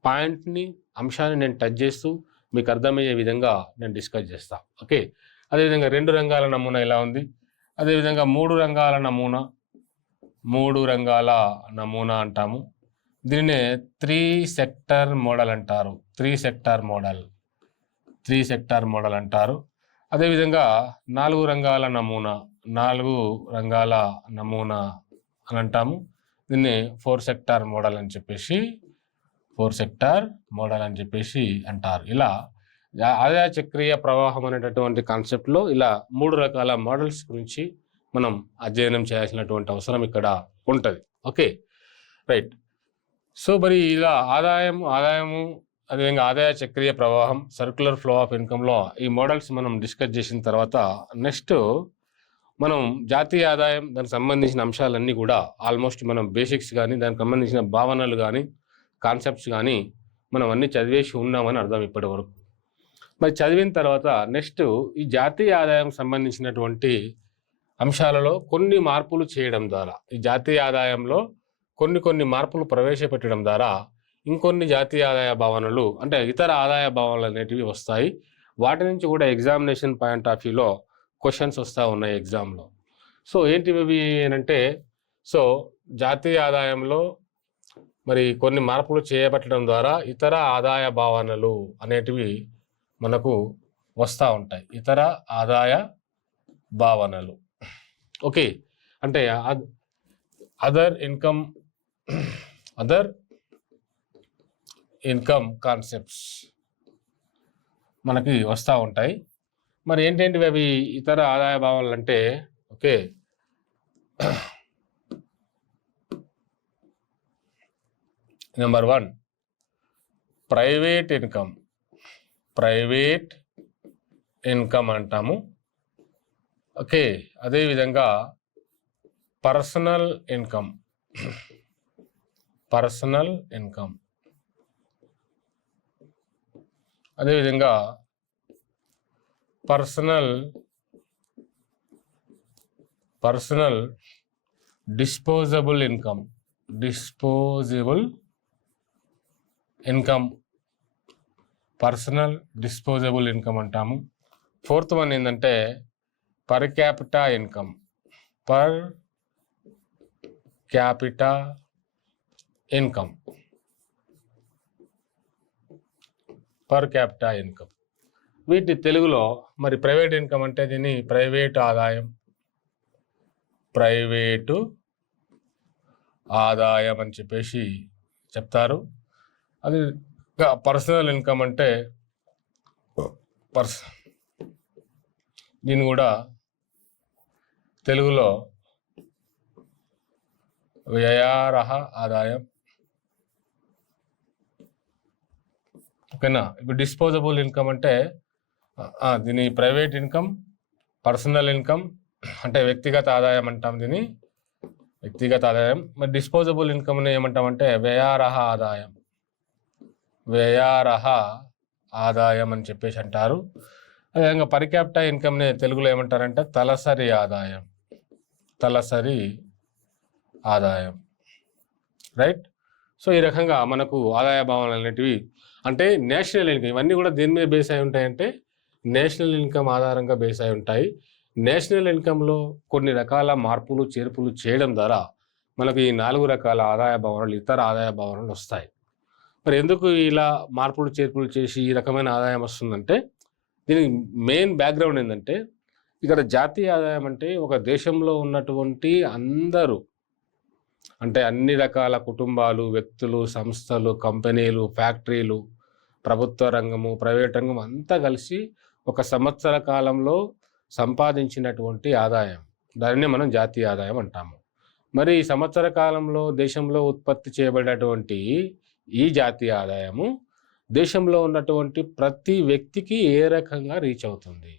పాయింట్ని, అంశాన్ని నేను టచ్ చేస్తూ మీకు అర్థమయ్యే విధంగా నేను డిస్కస్ చేస్తాను. ఓకే, అదేవిధంగా 2 రంగాల నమూనా ఎలా ఉంది, అదేవిధంగా 3 రంగాల నమూనా, 3 రంగాల నమూనా అంటాము. దీనినే 3 సెక్టర్ మోడల్ అంటారు. 3 సెక్టార్ మోడల్ అంటారు. అదేవిధంగా 4 రంగాల నమూనా, 4 రంగాల నమూనా అని అంటాము. దీన్ని 4 సెక్టార్ మోడల్ అని చెప్పేసి అంటారు. ఇలా ఆదాయ చక్రీయ ప్రవాహం అనేటటువంటి కాన్సెప్ట్లో ఇలా 3 రకాల మోడల్స్ గురించి మనం అధ్యయనం చేయాల్సినటువంటి అవసరం ఇక్కడ ఉంటుంది. Okay, right. సో మరి ఇలా ఆదాయము, అదేవిధంగా ఆదాయ చక్రీయ ప్రవాహం, సర్క్యులర్ ఫ్లో ఆఫ్ ఇన్కమ్లో ఈ మోడల్స్ మనం డిస్కస్ చేసిన తర్వాత నెక్స్ట్ మనం జాతీయ ఆదాయం, దానికి సంబంధించిన అంశాలన్నీ కూడా ఆల్మోస్ట్ మనం బేసిక్స్ కానీ దానికి సంబంధించిన భావనలు కానీ కాన్సెప్ట్స్ కానీ మనం అన్నీ చదివేసి ఉన్నామని అర్థం ఇప్పటి వరకు. మరి చదివిన తర్వాత నెక్స్ట్ ఈ జాతీయ ఆదాయం సంబంధించినటువంటి అంశాలలో కొన్ని మార్పులు చేయడం ద్వారా, ఈ జాతీయ ఆదాయంలో కొన్ని మార్పులు ప్రవేశపెట్టడం ద్వారా ఇంకొన్ని జాతీయ ఆదాయ భావనలు అంటే ఇతర ఆదాయ భావనలు అనేటివి వస్తాయి. వాటి నుంచి కూడా ఎగ్జామినేషన్ పాయింట్ ఆఫ్ వ్యూలో క్వశ్చన్స్ వస్తూ ఉన్నాయి ఎగ్జామ్లో. సో ఏంటివి అంటే, సో జాతీయ ఆదాయంలో మరి కొన్ని మార్పులు చేయబట్టడం ద్వారా ఇతర ఆదాయ భావనలు అనేటివి మనకు వస్తూ ఉంటాయి. ఇతర ఆదాయ భావనలు, ఓకే, అంటే అదర్ ఇన్కమ్ కాన్సెప్ట్స్ మనకి వస్తూ ఉంటాయి. మరి ఏంటంటే అవి ఇతర ఆదాయ భావనలు అంటే, ఓకే, నెంబర్ 1 ప్రైవేట్ ఇన్కమ్ అంటాము. ఓకే, అదేవిధంగా పర్సనల్ ఇన్కమ్, అదేవిధంగా personal disposable income, personal disposable income అంటాము. 4th వన్ ఏంటంటే పర్ క్యాపిటా ఇన్కమ్, వీటి తెలుగులో మరి ప్రైవేట్ ఇన్కమ్ అంటే దీన్ని ప్రైవేటు ఆదాయం అని చెప్పేసి చెప్తారు. అది పర్సనల్ ఇన్కమ్ అంటే దీన్ని కూడా తెలుగులో వ్యయారహ ఆదాయం. ఓకేనా. ఇప్పుడు డిస్పోజబుల్ ఇన్కమ్ అంటే దీని ప్రైవేట్ ఇన్కమ్, పర్సనల్ ఇన్కమ్ అంటే వ్యక్తిగత ఆదాయం అంటాం, దీన్ని వ్యక్తిగత ఆదాయం. మరి డిస్పోజబుల్ ఇన్కమ్ని ఏమంటామంటే వ్యయారహ ఆదాయం అని చెప్పేసి అంటారు. అదేవిధంగా పర్ క్యాపిటా ఇన్కమ్ని తెలుగులో ఏమంటారంటే తలసరి ఆదాయం, రైట్. సో ఈ రకంగా మనకు ఆదాయ భావనలు అనేటివి అంటే నేషనల్ ఇన్కమ్, ఇవన్నీ కూడా దేని మీద బేస్ అయి ఉంటాయంటే నేషనల్ ఇన్కమ్ ఆధారంగా బేస్ అయి ఉంటాయి. నేషనల్ ఇన్కంలో కొన్ని రకాల మార్పులు చేర్పులు చేయడం ద్వారా మనకు ఈ 4 రకాల ఆదాయ భావనలు, ఇతర ఆదాయ భావనలు వస్తాయి. మరి ఎందుకు ఇలా మార్పులు చేర్పులు చేసి ఈ రకమైన ఆదాయం వస్తుందంటే దీనికి మెయిన్ బ్యాక్గ్రౌండ్ ఏంటంటే, ఇక్కడ జాతీయ ఆదాయం అంటే ఒక దేశంలో ఉన్నటువంటి అందరూ అంటే అన్ని రకాల కుటుంబాలు, వ్యక్తులు, సంస్థలు, కంపెనీలు, ఫ్యాక్టరీలు, ప్రభుత్వ రంగము, ప్రైవేట్ రంగం అంతా కలిసి ఒక సంవత్సర కాలంలో సంపాదించినటువంటి ఆదాయం, దానిని మనం జాతీయ ఆదాయం అంటాము. మరి ఈ సంవత్సర కాలంలో దేశంలో ఉత్పత్తి చేయబడినటువంటి ఈ జాతీయ ఆదాయము దేశంలో ఉన్నటువంటి ప్రతి వ్యక్తికి ఏ రకంగా రీచ్ అవుతుంది,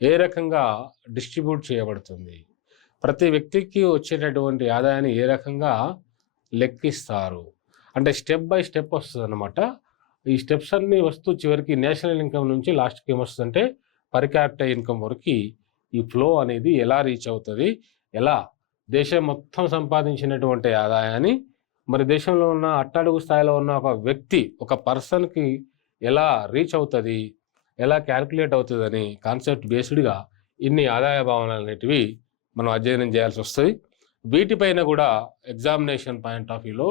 ఏ రకంగా డిస్ట్రిబ్యూట్ చేయబడుతుంది, ప్రతి వ్యక్తికి వచ్చేటటువంటి ఆదాయాన్ని ఏ రకంగా లెక్కిస్తారు అంటే స్టెప్ బై స్టెప్ వస్తుంది అన్నమాట. ఈ స్టెప్స్ అన్నీ వస్తూ చివరికి నేషనల్ ఇన్కమ్ నుంచి లాస్ట్కి ఏమొస్తుందంటే పర్ క్యాపిటా ఇన్కమ్ వరకు ఈ ఫ్లో అనేది ఎలా రీచ్ అవుతుంది, ఎలా దేశం మొత్తం సంపాదించినటువంటి ఆదాయాన్ని మరి దేశంలో ఉన్న అట్టడుగు స్థాయిలో ఉన్న ఒక వ్యక్తి, ఒక పర్సన్కి ఎలా రీచ్ అవుతుంది, ఎలా క్యాల్కులేట్ అవుతుందని కాన్సెప్ట్ బేస్డ్గా ఇన్ని ఆదాయ భావనలు అనేటివి మనం అధ్యయనం చేయాల్సి వస్తుంది. వీటిపైన కూడా ఎగ్జామినేషన్ పాయింట్ ఆఫ్ వ్యూలో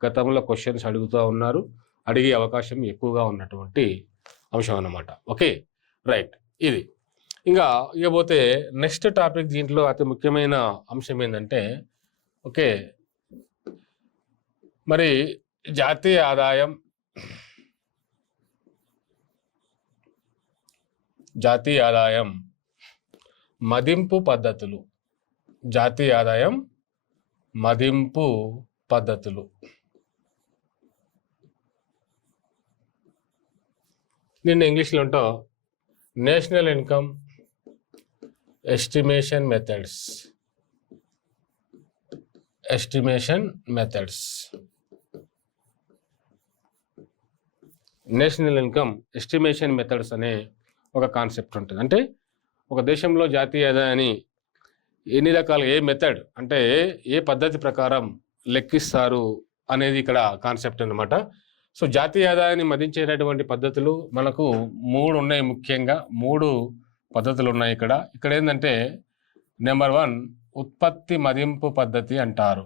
గతంలో క్వశ్చన్స్ అడుగుతూ ఉన్నారు, అడిగే అవకాశం ఎక్కువగా ఉన్నటువంటి అంశం అన్నమాట. Okay, right. ఇది ఇంకా ఇకపోతే నెక్స్ట్ టాపిక్, దీంట్లో అతి ముఖ్యమైన అంశం ఏంటంటే, ఓకే, మరి జాతీయ ఆదాయం మదింపు పద్ధతులు. జాతీయ ఆదాయం మదింపు పద్ధతులు. నిన్న ఇంగ్లీష్లో ఉంటా national income estimation methods. National income estimation methods అనే ఒక కాన్సెప్ట్ ఉంటుంది. అంటే ఒక దేశంలో జాతీయ ఆదాయాన్ని ఎన్ని రకాల, ఏ మెథడ్ అంటే ఏ పద్ధతి ప్రకారం లెక్కిస్తారు అనేది ఇక్కడ కాన్సెప్ట్ అన్నమాట. సో జాతీయ ఆదాయాన్ని మదించేటటువంటి పద్ధతులు మనకు 3 ఉన్నాయి. ముఖ్యంగా 3 పద్ధతులు ఉన్నాయి ఇక్కడ ఏంటంటే, నెంబర్ 1 ఉత్పత్తి మదింపు పద్ధతి అంటారు.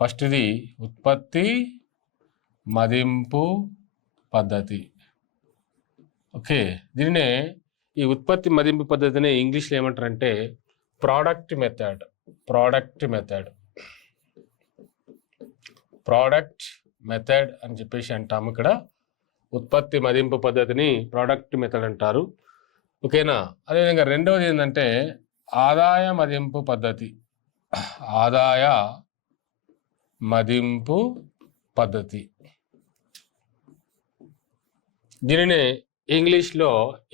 ఫస్ట్ది ఉత్పత్తి మదింపు పద్ధతి. ఓకే, దీనినే ఈ ఉత్పత్తి మదింపు పద్ధతిని ఇంగ్లీష్లో ఏమంటారంటే ప్రోడక్ట్ మెథడ్ అని చెప్పేసి అంటాము. ఇక్కడ ఉత్పత్తి మదింపు పద్ధతిని ప్రోడక్ట్ మెథడ్ అంటారు. ఓకేనా. అదేవిధంగా రెండవది ఏంటంటే ఆదాయ మదింపు పద్ధతి. దీనిని ఇంగ్లీష్లో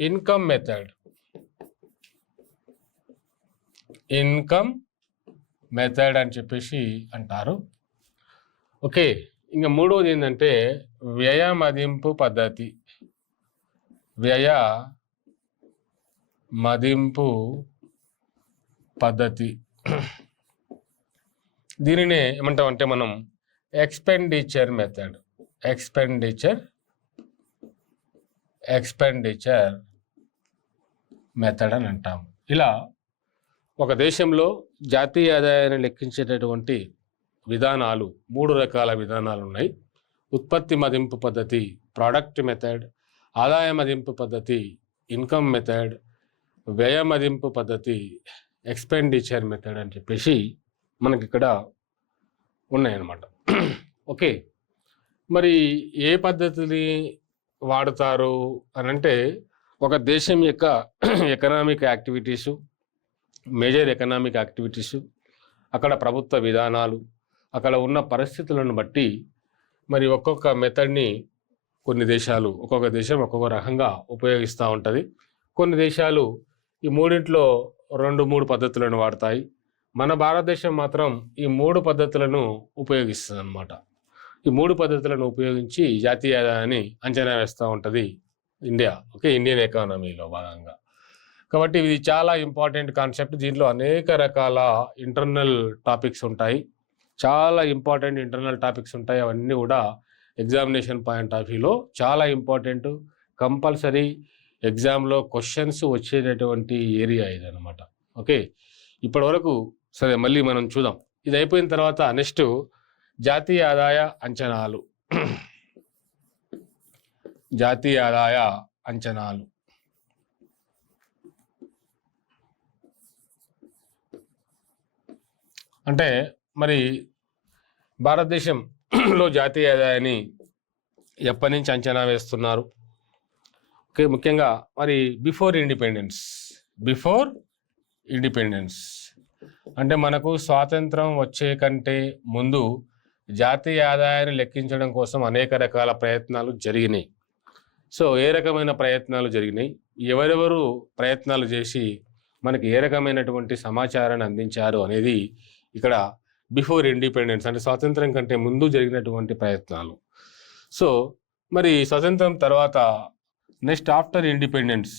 ఇన్కమ్ మెథడ్ అని చెప్పేసి అంటారు. ఓకే, ఇంకా మూడవది ఏంటంటే వ్యయ మదింపు పద్ధతి. దీనినే ఏమంటామంటే మనం ఎక్స్పెండిచర్ మెథడ్ అని అంటాం. ఇలా ఒక దేశంలో జాతీయ ఆదాయాన్ని లెక్కించేటటువంటి విధానాలు 3 రకాల విధానాలు ఉన్నాయి. ఉత్పత్తి మదింపు పద్ధతి ప్రోడక్ట్ మెథడ్, ఆదాయ మదింపు పద్ధతి ఇన్కమ్ మెథడ్, వ్యయ మదింపు పద్ధతి ఎక్స్పెండిచర్ మెథడ్ అని చెప్పేసి మనకి ఇక్కడ ఉన్నాయన్నమాట. ఓకే, మరి ఏ పద్ధతిని వాడతారు అని అంటే, ఒక దేశం యొక్క economic activities, major economic activities, అక్కడ ప్రభుత్వ విధానాలు, అక్కడ ఉన్న పరిస్థితులను బట్టి మరి ఒక్కొక్క మెథడ్ని ఒక్కొక్క దేశం ఒక్కొక్క రకంగా ఉపయోగిస్తూ ఉంటుంది. కొన్ని దేశాలు ఈ 3 2-3 పద్ధతులను వాడతాయి. మన భారతదేశం మాత్రం ఈ 3 పద్ధతులను ఉపయోగిస్తుంది అన్నమాట. ఈ 3 పద్ధతులను ఉపయోగించి జాతీయ ఆదాయాన్ని అంచనా వేస్తూ ఉంటుంది ఇండియా. ఓకే, ఇండియన్ ఎకానమీలో భాగంగా. కాబట్టి ఇది చాలా ఇంపార్టెంట్ కాన్సెప్ట్. దీంట్లో అనేక రకాల ఇంటర్నల్ టాపిక్స్ ఉంటాయి, చాలా ఇంపార్టెంట్ ఇంటర్నల్ టాపిక్స్ ఉంటాయి. అవన్నీ కూడా ఎగ్జామినేషన్ పాయింట్ ఆఫ్ వ్యూలో చాలా ఇంపార్టెంట్, కంపల్సరీ ఎగ్జామ్లో క్వశ్చన్స్ వచ్చేటటువంటి ఏరియా ఇది అనమాట. ఓకే, ఇప్పటి వరకు సరే, మళ్ళీ మనం చూద్దాం. ఇది అయిపోయిన తర్వాత నెక్స్ట్ జాతీయ ఆదాయ అంచనాలు. అంటే మరి భారతదేశంలో జాతీయ ఆదాయాన్ని ఎప్పటి నుంచి అంచనా వేస్తున్నారు? ఓకే, ముఖ్యంగా మరి బిఫోర్ ఇండిపెండెన్స్ అంటే మనకు స్వాతంత్రం వచ్చే కంటే ముందు జాతీయ ఆదాయాన్ని లెక్కించడం కోసం అనేక రకాల ప్రయత్నాలు జరిగినాయి. సో ఏ రకమైన ప్రయత్నాలు జరిగినాయి, ఎవరెవరు ప్రయత్నాలు చేసి మనకి ఏ రకమైనటువంటి సమాచారాన్ని అందించారు అనేది ఇక్కడ బిఫోర్ ఇండిపెండెన్స్ అంటే స్వాతంత్రం కంటే ముందు జరిగినటువంటి ప్రయత్నాలు. సో మరి స్వతంత్రం తర్వాత నెక్స్ట్ ఆఫ్టర్ ఇండిపెండెన్స్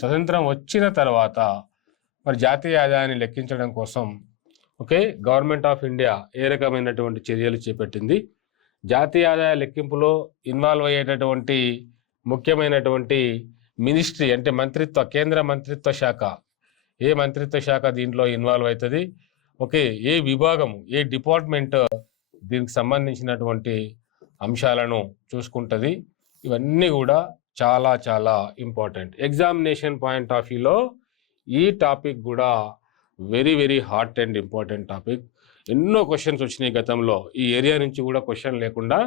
స్వతంత్రం వచ్చిన తర్వాత మరి జాతీయ ఆదాయాన్ని లెక్కించడం కోసం గవర్నమెంట్ ఆఫ్ ఇండియా ఏ రకమైనటువంటి చర్యలు చేపట్టింది, జాతీయ ఆదాయ లెక్కింపులో ఇన్వాల్వ్ అయ్యేటటువంటి ముఖ్యమైనటువంటి మినిస్ట్రీ అంటే కేంద్ర మంత్రిత్వ శాఖ, ఏ మంత్రిత్వ శాఖ దీంట్లో ఇన్వాల్వ్ అవుతుంది, ఏ విభాగము, ఏ డిపార్ట్మెంట్ దీనికి సంబంధించినటువంటి అంశాలను చూసుకుంటుంది. ఇవన్నీ కూడా చాలా చాలా ఇంపార్టెంట్. ఎగ్జామినేషన్ పాయింట్ ఆఫ్ వ్యూలో ఈ టాపిక్ కూడా very very hot and important topic. ఎన్నో క్వశ్చన్స్ వచ్చినాయి గతంలో. ఈ ఏరియా నుంచి కూడా క్వశ్చన్ లేకుండా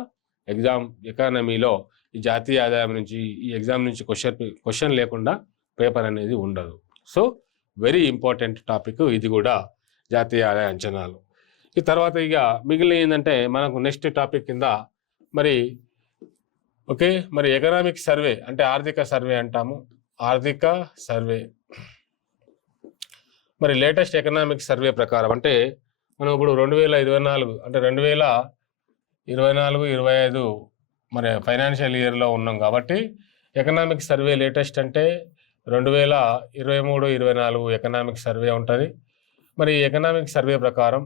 ఎకానమీలో ఈ జాతీయ ఆదాయం నుంచి ఈ ఎగ్జామ్ నుంచి క్వశ్చన్ లేకుండా పేపర్ అనేది ఉండదు. సో వెరీ ఇంపార్టెంట్ టాపిక్ ఇది కూడా, జాతీయ ఆదాయ అంచనాలు. ఈ తర్వాత ఇక మిగిలిన ఏంటంటే మనకు నెక్స్ట్ టాపిక్ కింద మరి ఎకనామిక్ సర్వే అంటే ఆర్థిక సర్వే అంటాము. ఆర్థిక సర్వే మరి లేటెస్ట్ ఎకనామిక్ సర్వే ప్రకారం అంటే మనం ఇప్పుడు 2024 అంటే 2024-25 మరి ఫైనాన్షియల్ ఇయర్లో ఉన్నాం కాబట్టి ఎకనామిక్ సర్వే లేటెస్ట్ అంటే 2023-24 ఎకనామిక్ సర్వే ఉంటుంది. మరి ఎకనామిక్ సర్వే ప్రకారం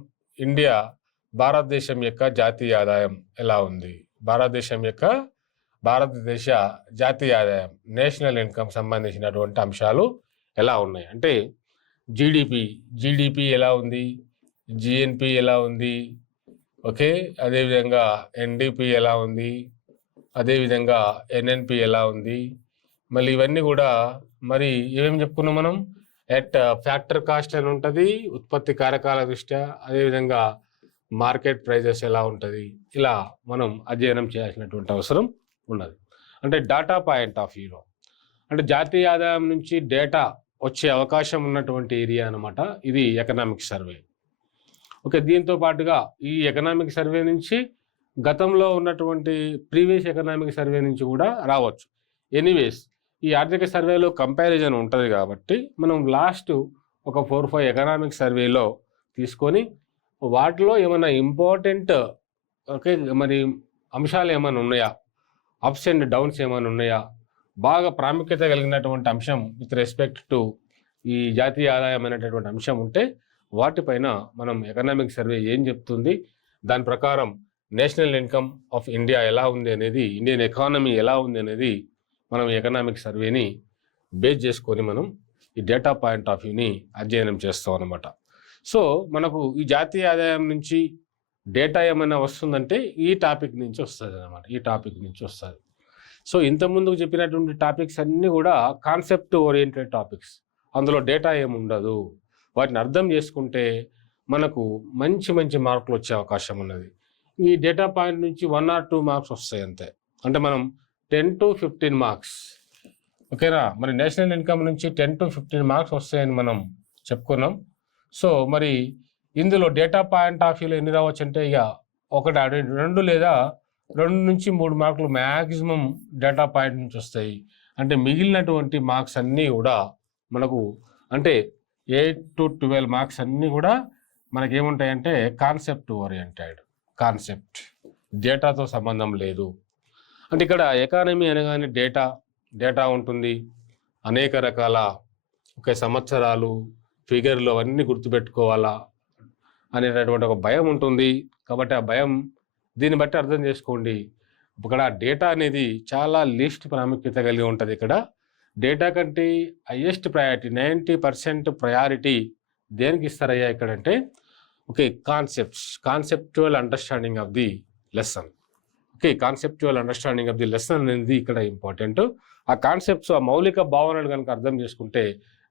భారతదేశం యొక్క జాతీయ ఆదాయం ఎలా ఉంది, భారతదేశ జాతీయ ఆదాయం నేషనల్ ఇన్కమ్ సంబంధించినటువంటి అంశాలు ఎలా ఉన్నాయి అంటే జీడిపి ఎలా ఉంది, జిఎన్పి ఎలా ఉంది, అదేవిధంగా ఎన్డిపి ఎలా ఉంది, అదేవిధంగా ఎన్ఎన్పి ఎలా ఉంది. మళ్ళీ ఇవన్నీ కూడా మరి ఏమేమి చెప్పుకున్నాం మనం, ఫ్యాక్టర్ కాస్ట్ అని ఉంటుంది, ఉత్పత్తి కారకాల దృష్ట్యా, అదేవిధంగా మార్కెట్ ప్రైజెస్ ఎలా ఉంటుంది, ఇలా మనం అధ్యయనం చేయాల్సినటువంటి అవసరం ఉన్నది. అంటే డేటా పాయింట్ ఆఫ్ వ్యూలో అంటే జాతీయ ఆదాయం నుంచి డేటా వచ్చే అవకాశం ఉన్నటువంటి ఏరియా అన్నమాట ఇది ఎకనామిక్ సర్వే. దీంతో పాటుగా ఈ ఎకనామిక్ సర్వే నుంచి గతంలో ఉన్నటువంటి ప్రీవియస్ ఎకనామిక్ సర్వే నుంచి కూడా రావచ్చు. ఎనీవేస్ ఈ ఆర్థిక సర్వేలో కంపారిజన్ ఉంటుంది కాబట్టి మనం లాస్ట్ ఒక 4-5 ఎకనామిక్ సర్వేలో తీసుకొని వాటిలో ఏమైనా ఇంపార్టెంట్ మరి అంశాలు ఏమైనా ఉన్నాయా, అప్స్ అండ్ డౌన్స్ ఏమైనా ఉన్నాయా, బాగా ప్రాముఖ్యత కలిగినటువంటి అంశం విత్ రెస్పెక్ట్ టు ఈ జాతీయ ఆదాయం అనేటటువంటి అంశం ఉంటే వాటిపైన మనం ఎకనామిక్ సర్వే ఏం చెప్తుంది, దాని ప్రకారం నేషనల్ ఇన్కమ్ ఆఫ్ ఇండియా ఎలా ఉంది అనేది, ఇండియన్ ఎకానమీ ఎలా ఉంది అనేది మనం ఎకనామిక్ సర్వేని బేస్ చేసుకొని మనం ఈ డేటా పాయింట్ ఆఫ్ వ్యూని అధ్యయనం చేస్తాం అన్నమాట. సో మనకు ఈ జాతీయ ఆదాయం నుంచి డేటా ఏమైనా వస్తుందంటే ఈ టాపిక్ నుంచి వస్తుంది అన్నమాట, ఈ టాపిక్ నుంచి వస్తుంది. సో ఇంతకుముందుకు చెప్పినటువంటి టాపిక్స్ అన్నీ కూడా కాన్సెప్ట్ ఓరియంటెడ్ టాపిక్స్, అందులో డేటా ఏముండదు. వాటిని అర్థం చేసుకుంటే మనకు మంచి మంచి మార్కులు వచ్చే అవకాశం ఉన్నది. ఈ డేటా పాయింట్ నుంచి 1 or 2 మార్క్స్ వస్తాయి అంతే. అంటే మనం 10 to 15 మార్క్స్ మరి నేషనల్ ఇన్కమ్ నుంచి 10 to 15 మార్క్స్ వస్తాయని మనం చెప్పుకున్నాం. సో మరి ఇందులో డేటా పాయింట్ ఆఫ్ వ్యూలో ఎన్ని రావచ్చు అంటే ఇక 1, 2 లేదా 2 నుంచి 3 మార్కులు మ్యాక్సిమం డేటా పాయింట్ నుంచి వస్తాయి. అంటే మిగిలినటువంటి మార్క్స్ అన్నీ కూడా మనకు అంటే 8 to 12 మార్క్స్ అన్నీ కూడా మనకేముంటాయంటే కాన్సెప్ట్ ఓరియంటెడ్, కాన్సెప్ట్, డేటాతో సంబంధం లేదు. అంటే ఇక్కడ ఎకానమీ అనగానే డేటా ఉంటుంది, అనేక రకాల సంవత్సరాలు, ఫిగర్లు అవన్నీ గుర్తుపెట్టుకోవాలా అనేటటువంటి ఒక భయం ఉంటుంది. కాబట్టి ఆ భయం దీన్ని బట్టి అర్థం చేసుకోండి. ఇక్కడ డేటా అనేది చాలా లీస్ట్ ప్రాముఖ్యత కలిగి ఉంటుంది. ఇక్కడ డేటా కంటే హైయెస్ట్ ప్రయారిటీ 90% ప్రయారిటీ దేనికి ఇస్తారయ్యా ఇక్కడంటే conceptual understanding of the lesson. Conceptual understanding of the lesson అనేది ఇక్కడ ఇంపార్టెంట్. ఆ కాన్సెప్ట్స్, ఆ మౌలిక భావనలు కనుక అర్థం చేసుకుంటే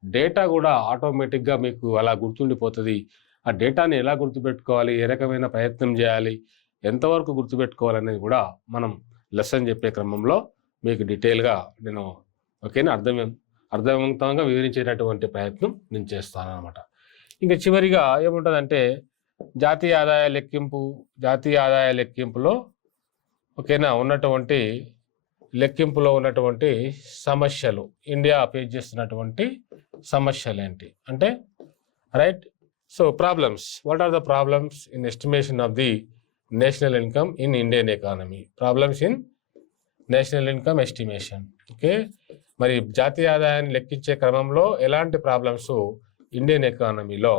డేటా కూడా ఆటోమేటిక్గా మీకు అలా గుర్తుండిపోతుంది. ఆ డేటాని ఎలా గుర్తుపెట్టుకోవాలి, ఏ రకమైన ప్రయత్నం చేయాలి, ఎంతవరకు గుర్తుపెట్టుకోవాలనేది కూడా మనం లెసన్ చెప్పే క్రమంలో మీకు డీటెయిల్గా నేను అర్థవంతంగా వివరించేటటువంటి ప్రయత్నం నేను చేస్తాను అనమాట. ఇంకా చివరిగా ఏముంటుందంటే జాతీయ ఆదాయ లెక్కింపులో ఉన్నటువంటి సమస్యలు, ఇండియా ఫేస్ చేస్తున్నటువంటి సమస్యలు ఏంటి అంటే right. So problems, what are the problems in estimation of the national income in Indian economy? Problems in national income estimation. Okay, మరి జాతీయ ఆదాయాన్ని లెక్కించే క్రమంలో ఎలాంటి ప్రాబ్లమ్స్ ఇండియన్ ఎకానమీలో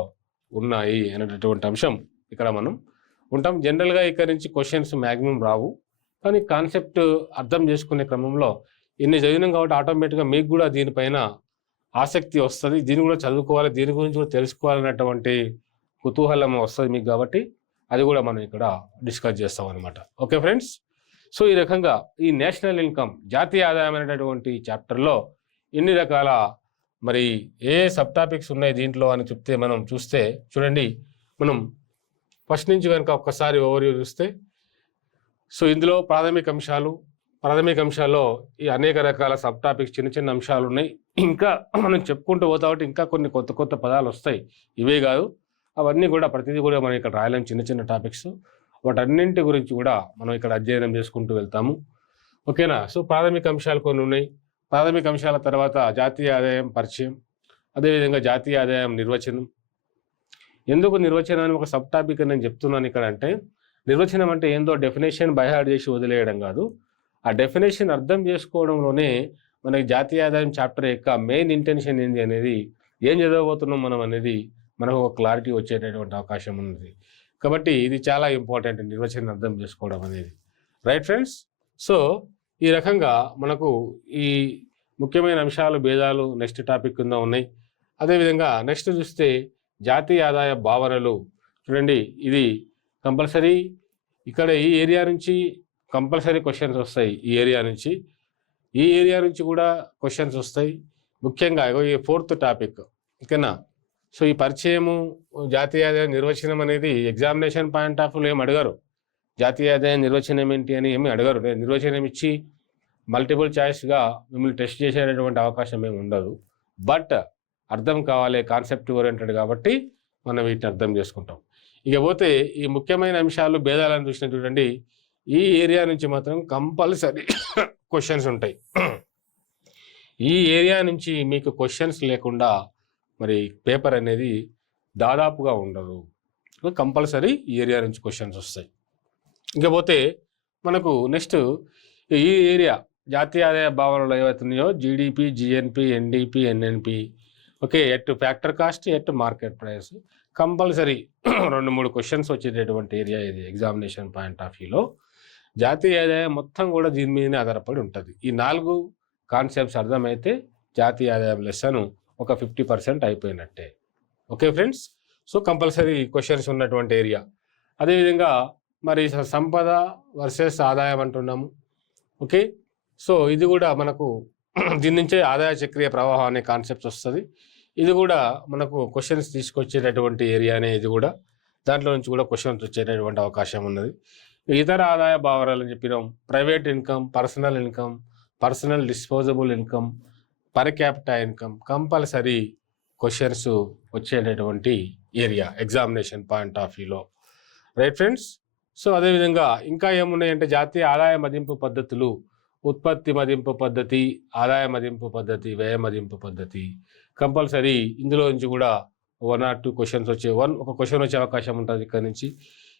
ఉన్నాయి అనేటటువంటి అంశం ఇక్కడ మనం ఉంటాం. జనరల్గా ఇక్కడ నుంచి క్వశ్చన్స్ మ్యాక్సిమం రావు, కానీ కాన్సెప్ట్ అర్థం చేసుకునే క్రమంలో ఇన్ని చదివినాం కాబట్టి ఆటోమేటిక్గా మీకు కూడా దీనిపైన ఆసక్తి వస్తుంది, దీన్ని కూడా చదువుకోవాలి, దీని గురించి కూడా తెలుసుకోవాలనేటువంటి కుతూహలం వస్తుంది మీకు. కాబట్టి అది కూడా మనం ఇక్కడ డిస్కస్ చేస్తాం అనమాట. ఓకే ఫ్రెండ్స్, సో ఈ రకంగా ఈ నేషనల్ ఇన్కమ్ జాతీయ ఆదాయం అనేటటువంటి చాప్టర్లో ఎన్ని రకాల మరి ఏ సబ్ టాపిక్స్ ఉన్నాయి దీంట్లో అని చెప్తే మనం చూస్తే చూడండి, మనం ఫస్ట్ నుంచి కనుక ఒక్కసారి ఓవర్వ్యూ చూస్తే, సో ఇందులో ప్రాథమిక అంశాల్లో ఈ అనేక రకాల సబ్ టాపిక్స్ చిన్న చిన్న అంశాలు ఉన్నాయి. ఇంకా మనం చెప్పుకుంటూ పోతా ఉంటే ఇంకా కొన్ని కొత్త కొత్త పదాలు వస్తాయి. ఇవే కాదు, అవన్నీ కూడా ప్రతిదీ కూడా మనం ఇక్కడ రాయలేం, చిన్న చిన్న టాపిక్స్. వాటన్నింటి గురించి కూడా మనం ఇక్కడ అధ్యయనం చేసుకుంటూ వెళ్తాము. ఓకేనా? సో ప్రాథమిక అంశాలు కొన్ని ఉన్నాయి. ప్రాథమిక అంశాల తర్వాత జాతీయ ఆదాయం పరిచయం, అదేవిధంగా జాతీయ ఆదాయం నిర్వచనం. ఎందుకు నిర్వచనాన్ని ఒక సబ్ టాపిక్ అని నేను చెప్తున్నాను ఇక్కడ అంటే, నిర్వచనం అంటే ఏందో డెఫినేషన్ బైహార్డ్ చేసి వదిలేయడం కాదు, ఆ డెఫినేషన్ అర్థం చేసుకోవడంలోనే మనకి జాతీయ ఆదాయం చాప్టర్ యొక్క మెయిన్ ఇంటెన్షన్ ఏంది అనేది, ఏం చదవబోతున్నాం మనం అనేది మనకు ఒక క్లారిటీ వచ్చేటటువంటి అవకాశం ఉంది. కాబట్టి ఇది చాలా ఇంపార్టెంట్, నిర్వచనం అర్థం చేసుకోవడం అనేది. రైట్ ఫ్రెండ్స్, సో ఈ రకంగా మనకు ఈ ముఖ్యమైన అంశాలు భేదాలు నెక్స్ట్ టాపిక్ కింద ఉన్నాయి. అదేవిధంగా నెక్స్ట్ చూస్తే జాతీయ ఆదాయ భావనలు. చూడండి, ఇది కంపల్సరీ ఇక్కడ ఈ ఏరియా నుంచి కంపల్సరీ క్వశ్చన్స్ వస్తాయి. ఈ ఏరియా నుంచి కూడా క్వశ్చన్స్ వస్తాయి. ముఖ్యంగా ఈ 4th టాపిక్. ఓకేనా? సో ఈ పరిచయము, జాతీయ ఆదాయ నిర్వచనం అనేది ఎగ్జామినేషన్ పాయింట్ ఆఫ్ వ్యూలో ఏమి అడగరు. జాతీయ ఆదాయ నిర్వచనం ఏంటి అని ఏమి అడగరు. నిర్వచనం ఇచ్చి మల్టిపుల్ చాయిస్గా మిమ్మల్ని టెస్ట్ చేసేటటువంటి అవకాశం ఏమి ఉండదు. బట్ అర్థం కావాలి, కాన్సెప్ట్ ఓరియంటెడ్ కాబట్టి మనం వీటిని అర్థం చేసుకుంటాం. ఇక పోతే ఈ ముఖ్యమైన అంశాలు భేదాలను చూసిన చూడండి, ఈ ఏరియా నుంచి మాత్రం కంపల్సరీ క్వశ్చన్స్ ఉంటాయి. ఈ ఏరియా నుంచి మీకు క్వశ్చన్స్ లేకుండా మరి పేపర్ అనేది దాదాపుగా ఉండదు. కంపల్సరీ ఈ ఏరియా నుంచి క్వశ్చన్స్ వస్తాయి. ఇకపోతే మనకు నెక్స్ట్ ఈ ఏరియా జాతీయ ఆదాయ భావనలు ఏవైతున్నాయో GDP, GNP, NDP, NNP, okay, at factor cost, at market price, compulsory 2-3 questions వచ్చేటటువంటి ఏరియా ఇది ఎగ్జామినేషన్ పాయింట్ ఆఫ్ వ్యూలో. జాతీయ ఆదాయం మొత్తం కూడా దీని మీదనే ఆధారపడి ఉంటుంది. ఈ 4 కాన్సెప్ట్స్ అర్థమైతే జాతీయ ఆదాయం లెసన్ ఒక 50% అయిపోయినట్టే. Okay friends, so compulsory questions ఉన్నటువంటి ఏరియా. అదేవిధంగా మరి సంపద వర్సెస్ ఆదాయం అంటున్నాము. ఓకే, సో ఇది కూడా మనకు దీని నుంచే ఆదాయ చక్రీయ ప్రవాహం అనే కాన్సెప్ట్స్ వస్తుంది. ఇది కూడా మనకు క్వశ్చన్స్ తీసుకొచ్చేటటువంటి ఏరియానే. ఇది కూడా దాంట్లో నుంచి కూడా క్వశ్చన్స్ వచ్చేటటువంటి అవకాశం ఉన్నది. ఇతర ఆదాయ భావనలు అని చెప్పినాం. Private income, personal income, personal disposable income, per capita income, compulsory questions వచ్చేటటువంటి ఏరియా ఎగ్జామినేషన్ పాయింట్ ఆఫ్ వ్యూలో. రైట్ ఫ్రెండ్స్, సో అదేవిధంగా ఇంకా ఏమున్నాయంటే జాతీయ ఆదాయ మదింపు పద్ధతులు, ఉత్పత్తి మదింపు పద్ధతి, ఆదాయ మదింపు పద్ధతి, వ్యయ మదింపు పద్ధతి. కంపల్సరీ ఇందులో నుంచి కూడా 1 or 2 క్వశ్చన్స్ ఒక క్వశ్చన్ వచ్చే అవకాశం ఉంటుంది ఇక్కడ నుంచి.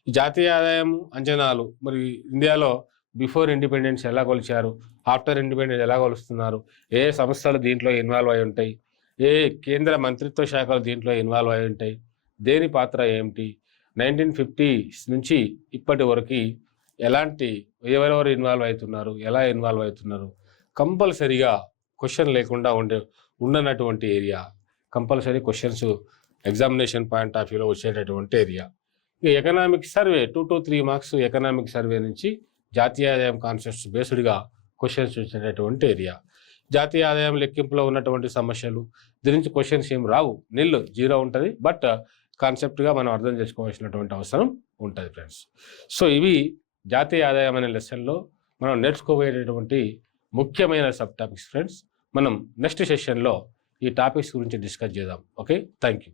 ఈ జాతీయ ఆదాయం అంచనాలు, మరి ఇండియాలో బిఫోర్ ఇండిపెండెన్స్ ఎలా కొలిచారు, ఆఫ్టర్ ఇండిపెండెన్స్ ఎలా కొలుస్తున్నారు, ఏ సంస్థలు దీంట్లో ఇన్వాల్వ్ అయి ఉంటాయి, ఏ కేంద్ర మంత్రిత్వ శాఖలు దీంట్లో ఇన్వాల్వ్ అయి ఉంటాయి, దేని పాత్ర ఏమిటి, 1950s నుంచి ఇప్పటి వరకు ఎలాంటి ఎవరెవరు ఇన్వాల్వ్ అవుతున్నారు, ఎలా ఇన్వాల్వ్ అవుతున్నారు, కంపల్సరీగా క్వశ్చన్ లేకుండా ఉండనటువంటి area. Compulsory questions examination point of వ్యూలో వచ్చేటటువంటి ఏరియా. ఇక economic survey 2 to 3 marks economic survey నుంచి జాతీయ ఆదాయం కాన్సెప్ట్స్ బేస్డ్గా క్వశ్చన్స్ వచ్చేటటువంటి ఏరియా. జాతీయ ఆదాయం లెక్కింపులో ఉన్నటువంటి సమస్యలు, దీని నుంచి క్వశ్చన్స్ ఏం రావు, 0 ఉంటుంది. బట్ కాన్సెప్ట్గా మనం అర్థం చేసుకోవాల్సినటువంటి అవసరం ఉంటుంది ఫ్రెండ్స్. సో ఇవి జాతీయ ఆదాయం అనే లెసన్లో మనం నేర్చుకోబోయేటటువంటి ముఖ్యమైన సబ్ టాపిక్స్ ఫ్రెండ్స్. మనం నెక్స్ట్ సెషన్లో ఈ టాపిక్స్ గురించి డిస్కస్ చేద్దాం. Okay, thank you.